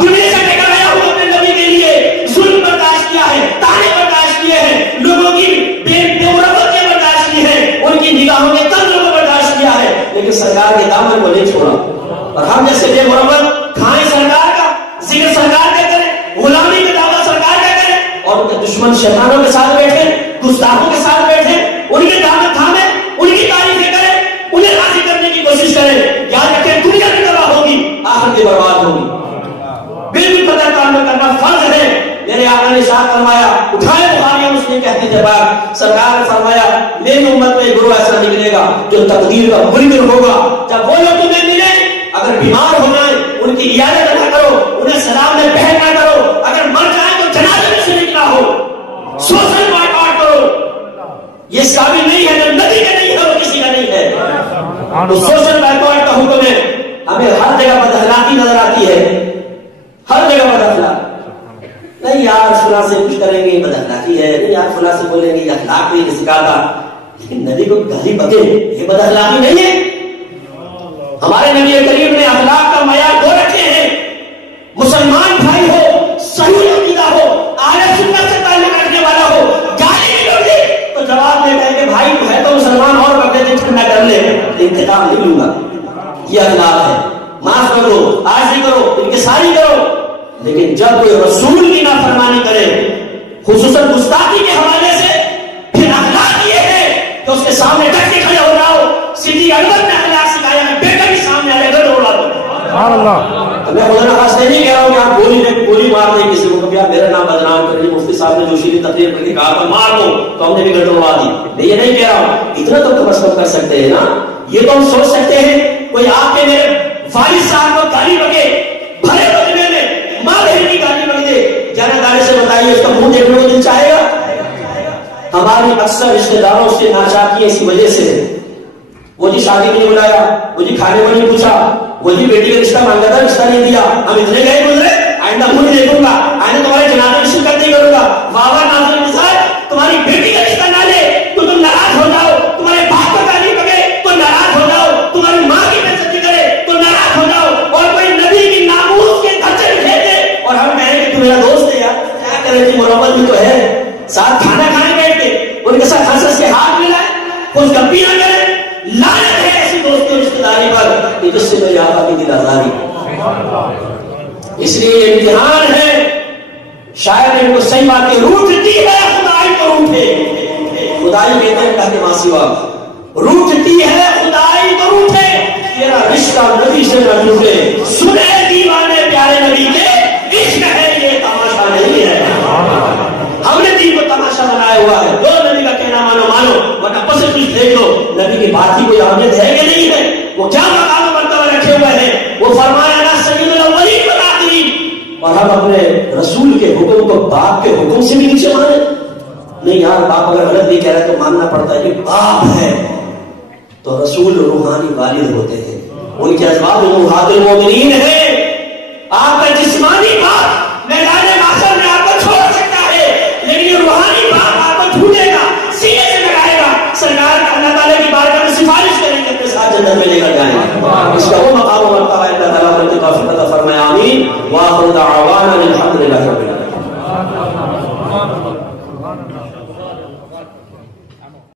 دنیا سے ٹکرایا ہوں اپنے نبی کے لیے، ظلم برداشت کیا ہے، تانے برداشت کیے ہیں، لوگوں کی بے مربتیں برداشت کی ہیں، ان کی نگاہوں کے تنزل کو برداشت کیا ہے، لیکن سرکار کے دامن کو نہیں چھوڑا۔ اور ہم جیسے بے مربت کھائیں سرکار کا، ذکر سرکار کا کریں، غلامی کا دعویٰ سرکار کا کریں، اور ان کے دشمن شیطانوں کے ساتھ بیٹھے، گستاخوں کے ساتھ بیٹھے، ان کے دامن تھامے، ان کی تعریفیں کریں، انہیں راضی کرنے کی کوشش کریں۔ یاد رکھیں دنیا بھی تباہ ہوگی، آخرت بھی برباد ہوگی۔ بالکل پتہ تعلق کرنا فرض ہے۔ میرے آقا نے ارشاد فرمایا، اٹھائے بخاری اور مسلم کے حدیث پاک، سرکار نے فرمایا میری امت میں گروہ ایسا نکلے گا جو تقدیر کا منکر ہوگا۔ جب وہ لوگ تمہیں ملیں، اگر بیمار ہو جائیں ان کی عیادت نہ کرو، انہیں سلام میں پہن نہ کرو، اگر مر جائیں تو جنازے میں شریک نہ ہو، سوشل بائیکاٹ کرو۔ یہ اس قابل نہیں ہے، جو نبی کا نہیں ہے وہ کسی کا نہیں ہے۔ تو سوشل بائیکاٹ کا حکم ہے۔ ہمیں ہر جگہ بد اخلاقی نظر آتی ہے، ہر جگہ بد اخلاقی۔ نہیں یار فلاں سے کچھ کریں گے بد اخلاقی ہے، نہیں یار فلاں سے بولیں گے یہ اخلاق نہیں سکھاتا، لیکن نبی کو گالی بکے یہ بد اخلاقی نہیں ہے۔ ہمارے نبی کریم نے اخلاق کا معیار دو رکھے ہیں۔ مسلمان بھائی ہو، صحیح عقیدہ ہو، اہل سنت سے تعلق رکھنے والا ہو، گالی نہیں لگے تو جواب دیتا ہے کہ بھائی تو ہے تو مسلمان اور پکڑے دن ٹھنڈا کر لے، انتقام نہیں لوں گا۔ یہ اخلاق ہے، معاف کرو، عاجزی کرو، انکساری کرو۔ لیکن جب کوئی رسول کی نافرمانی کرے، خصوصاً گستاخی کے حوالے سے، پھر اخلاق یہ ہے کہ اس کے سامنے ڈٹ کے کھڑے ہو جاؤ۔ صدیق اکبر نے اخلاق سکھایا کہ بیٹا بھی سامنے آئے گا دوڑا دو۔ سبحان اللہ۔ میں خدا نخواستہ نہیں کہہ رہا ہوں کہ آپ گولی مار دیں کسی کو، کہ آپ میرا نام بدنام کر دیں، مفتی صاحب نے جو شیریں تقریر کر کے کہا تھا مار دو تو ہم نے بھی گڑبڑ اڑا دی، میں یہ نہیں کہہ رہا ہوں۔ اتنا تو کم از کم کر سکتے ہیں نا، یہ تو ہم سوچ سکتے ہیں کوئی آپ کے میرے والد صاحب کو گالی بکے، بھرے بدلے میں ماں بہن کی گالی بک دے، جانا دارے سے بتائیے اس کا منہ دیکھنے کو دل چاہے گا؟ ہماری اکثر رشتے داروں سے ناچاکی اسی وجہ سے ہے۔ وہ جی شادی نہیں بلایا، وہ جی کھانے کو نہیں پوچھا، وہ جی بیٹی کا رشتہ مانگا تھا رشتہ نہیں دیا، ہم اتنے گئے گزرے، آئندہ منہ دیکھوں گا، آئندہ تمہارے جنازے میں شرکت نہیں کروں گا۔ بابا ناظر مثال تمہاری بیٹی کا رشتہ نہ لے تو تم ناراض ہو جاؤ، تمہارے باپ کو گالی بکے تو ناراض ہو جاؤ، تمہاری ماں کی بےعزتی کرے تو ناراض ہو جاؤ، اور کوئی نبی کی ناموس کے دھچے کھیلے اور ہم کہیں کہ تو میرا دوست ہے یار کیا کرے تھی، محبت بھی تو ہے، ساتھ کھانا کھانے بیٹھ کے ان کے ساتھ ہنس ہنس کے ہاتھ ملائے، خوش گپی نہ کرے، لعنت ہے ایسی دوستی اور رشتہ داری پر کہ جس سے میری آقا کی دل آزادی۔ اس لیے یہ امتحان ہے، شاید ان کو صحیح بات ہے، روٹتی ہے خدائی تو روٹے، خدائی کہتے ہیں کہتے ماں سوا، روٹتی ہے خدائی تو روٹے، تیرا رشتہ نبی سے نہ ٹوٹے، سنے دیوانے پیارے نبی کے عشق ہے یہ تماشا نہیں ہے۔ ہم نے دین کو تماشا بنایا ہوا ہے، دو نبی کا کہنا مانو، ورنہ پس کچھ دیکھ لو نبی کی بات کی کوئی اہمیت ہے کہ نہیں ہے، وہ کیا مقام و مرتبہ رکھے ہوئے ہیں، وہ فرمایا نا سید الاولین والآخرین، اور ہم اپنے رسول کے حکم کو باپ کے حکم سے بھی نیچے مانے؟ نہیں یار باپ اگر غلط نہیں کہہ رہا ہے تو ماننا پڑتا ہے کہ باپ ہے، تو رسول روحانی والد ہوتے ہیں، ان کے ازواج امہات المومنین ہیں۔ آپ کا جسمانی باپ میدان محشر میں آپ کو چھوڑ سکتا ہے، لیکن روحانی باپ آپ کو ڈھونڈے گا، سینے سے لگائے گا، سرکار اللہ تعالیٰ کی بارگاہ میں سفارش کریں گے، اپنے ساتھ جنت میں لے کر جائیں گے۔ اس کا وہ مقام و مرتبہ اللہ تعالیٰ نے فرمایا آمین، وآخر دعوانا الحمد للہ۔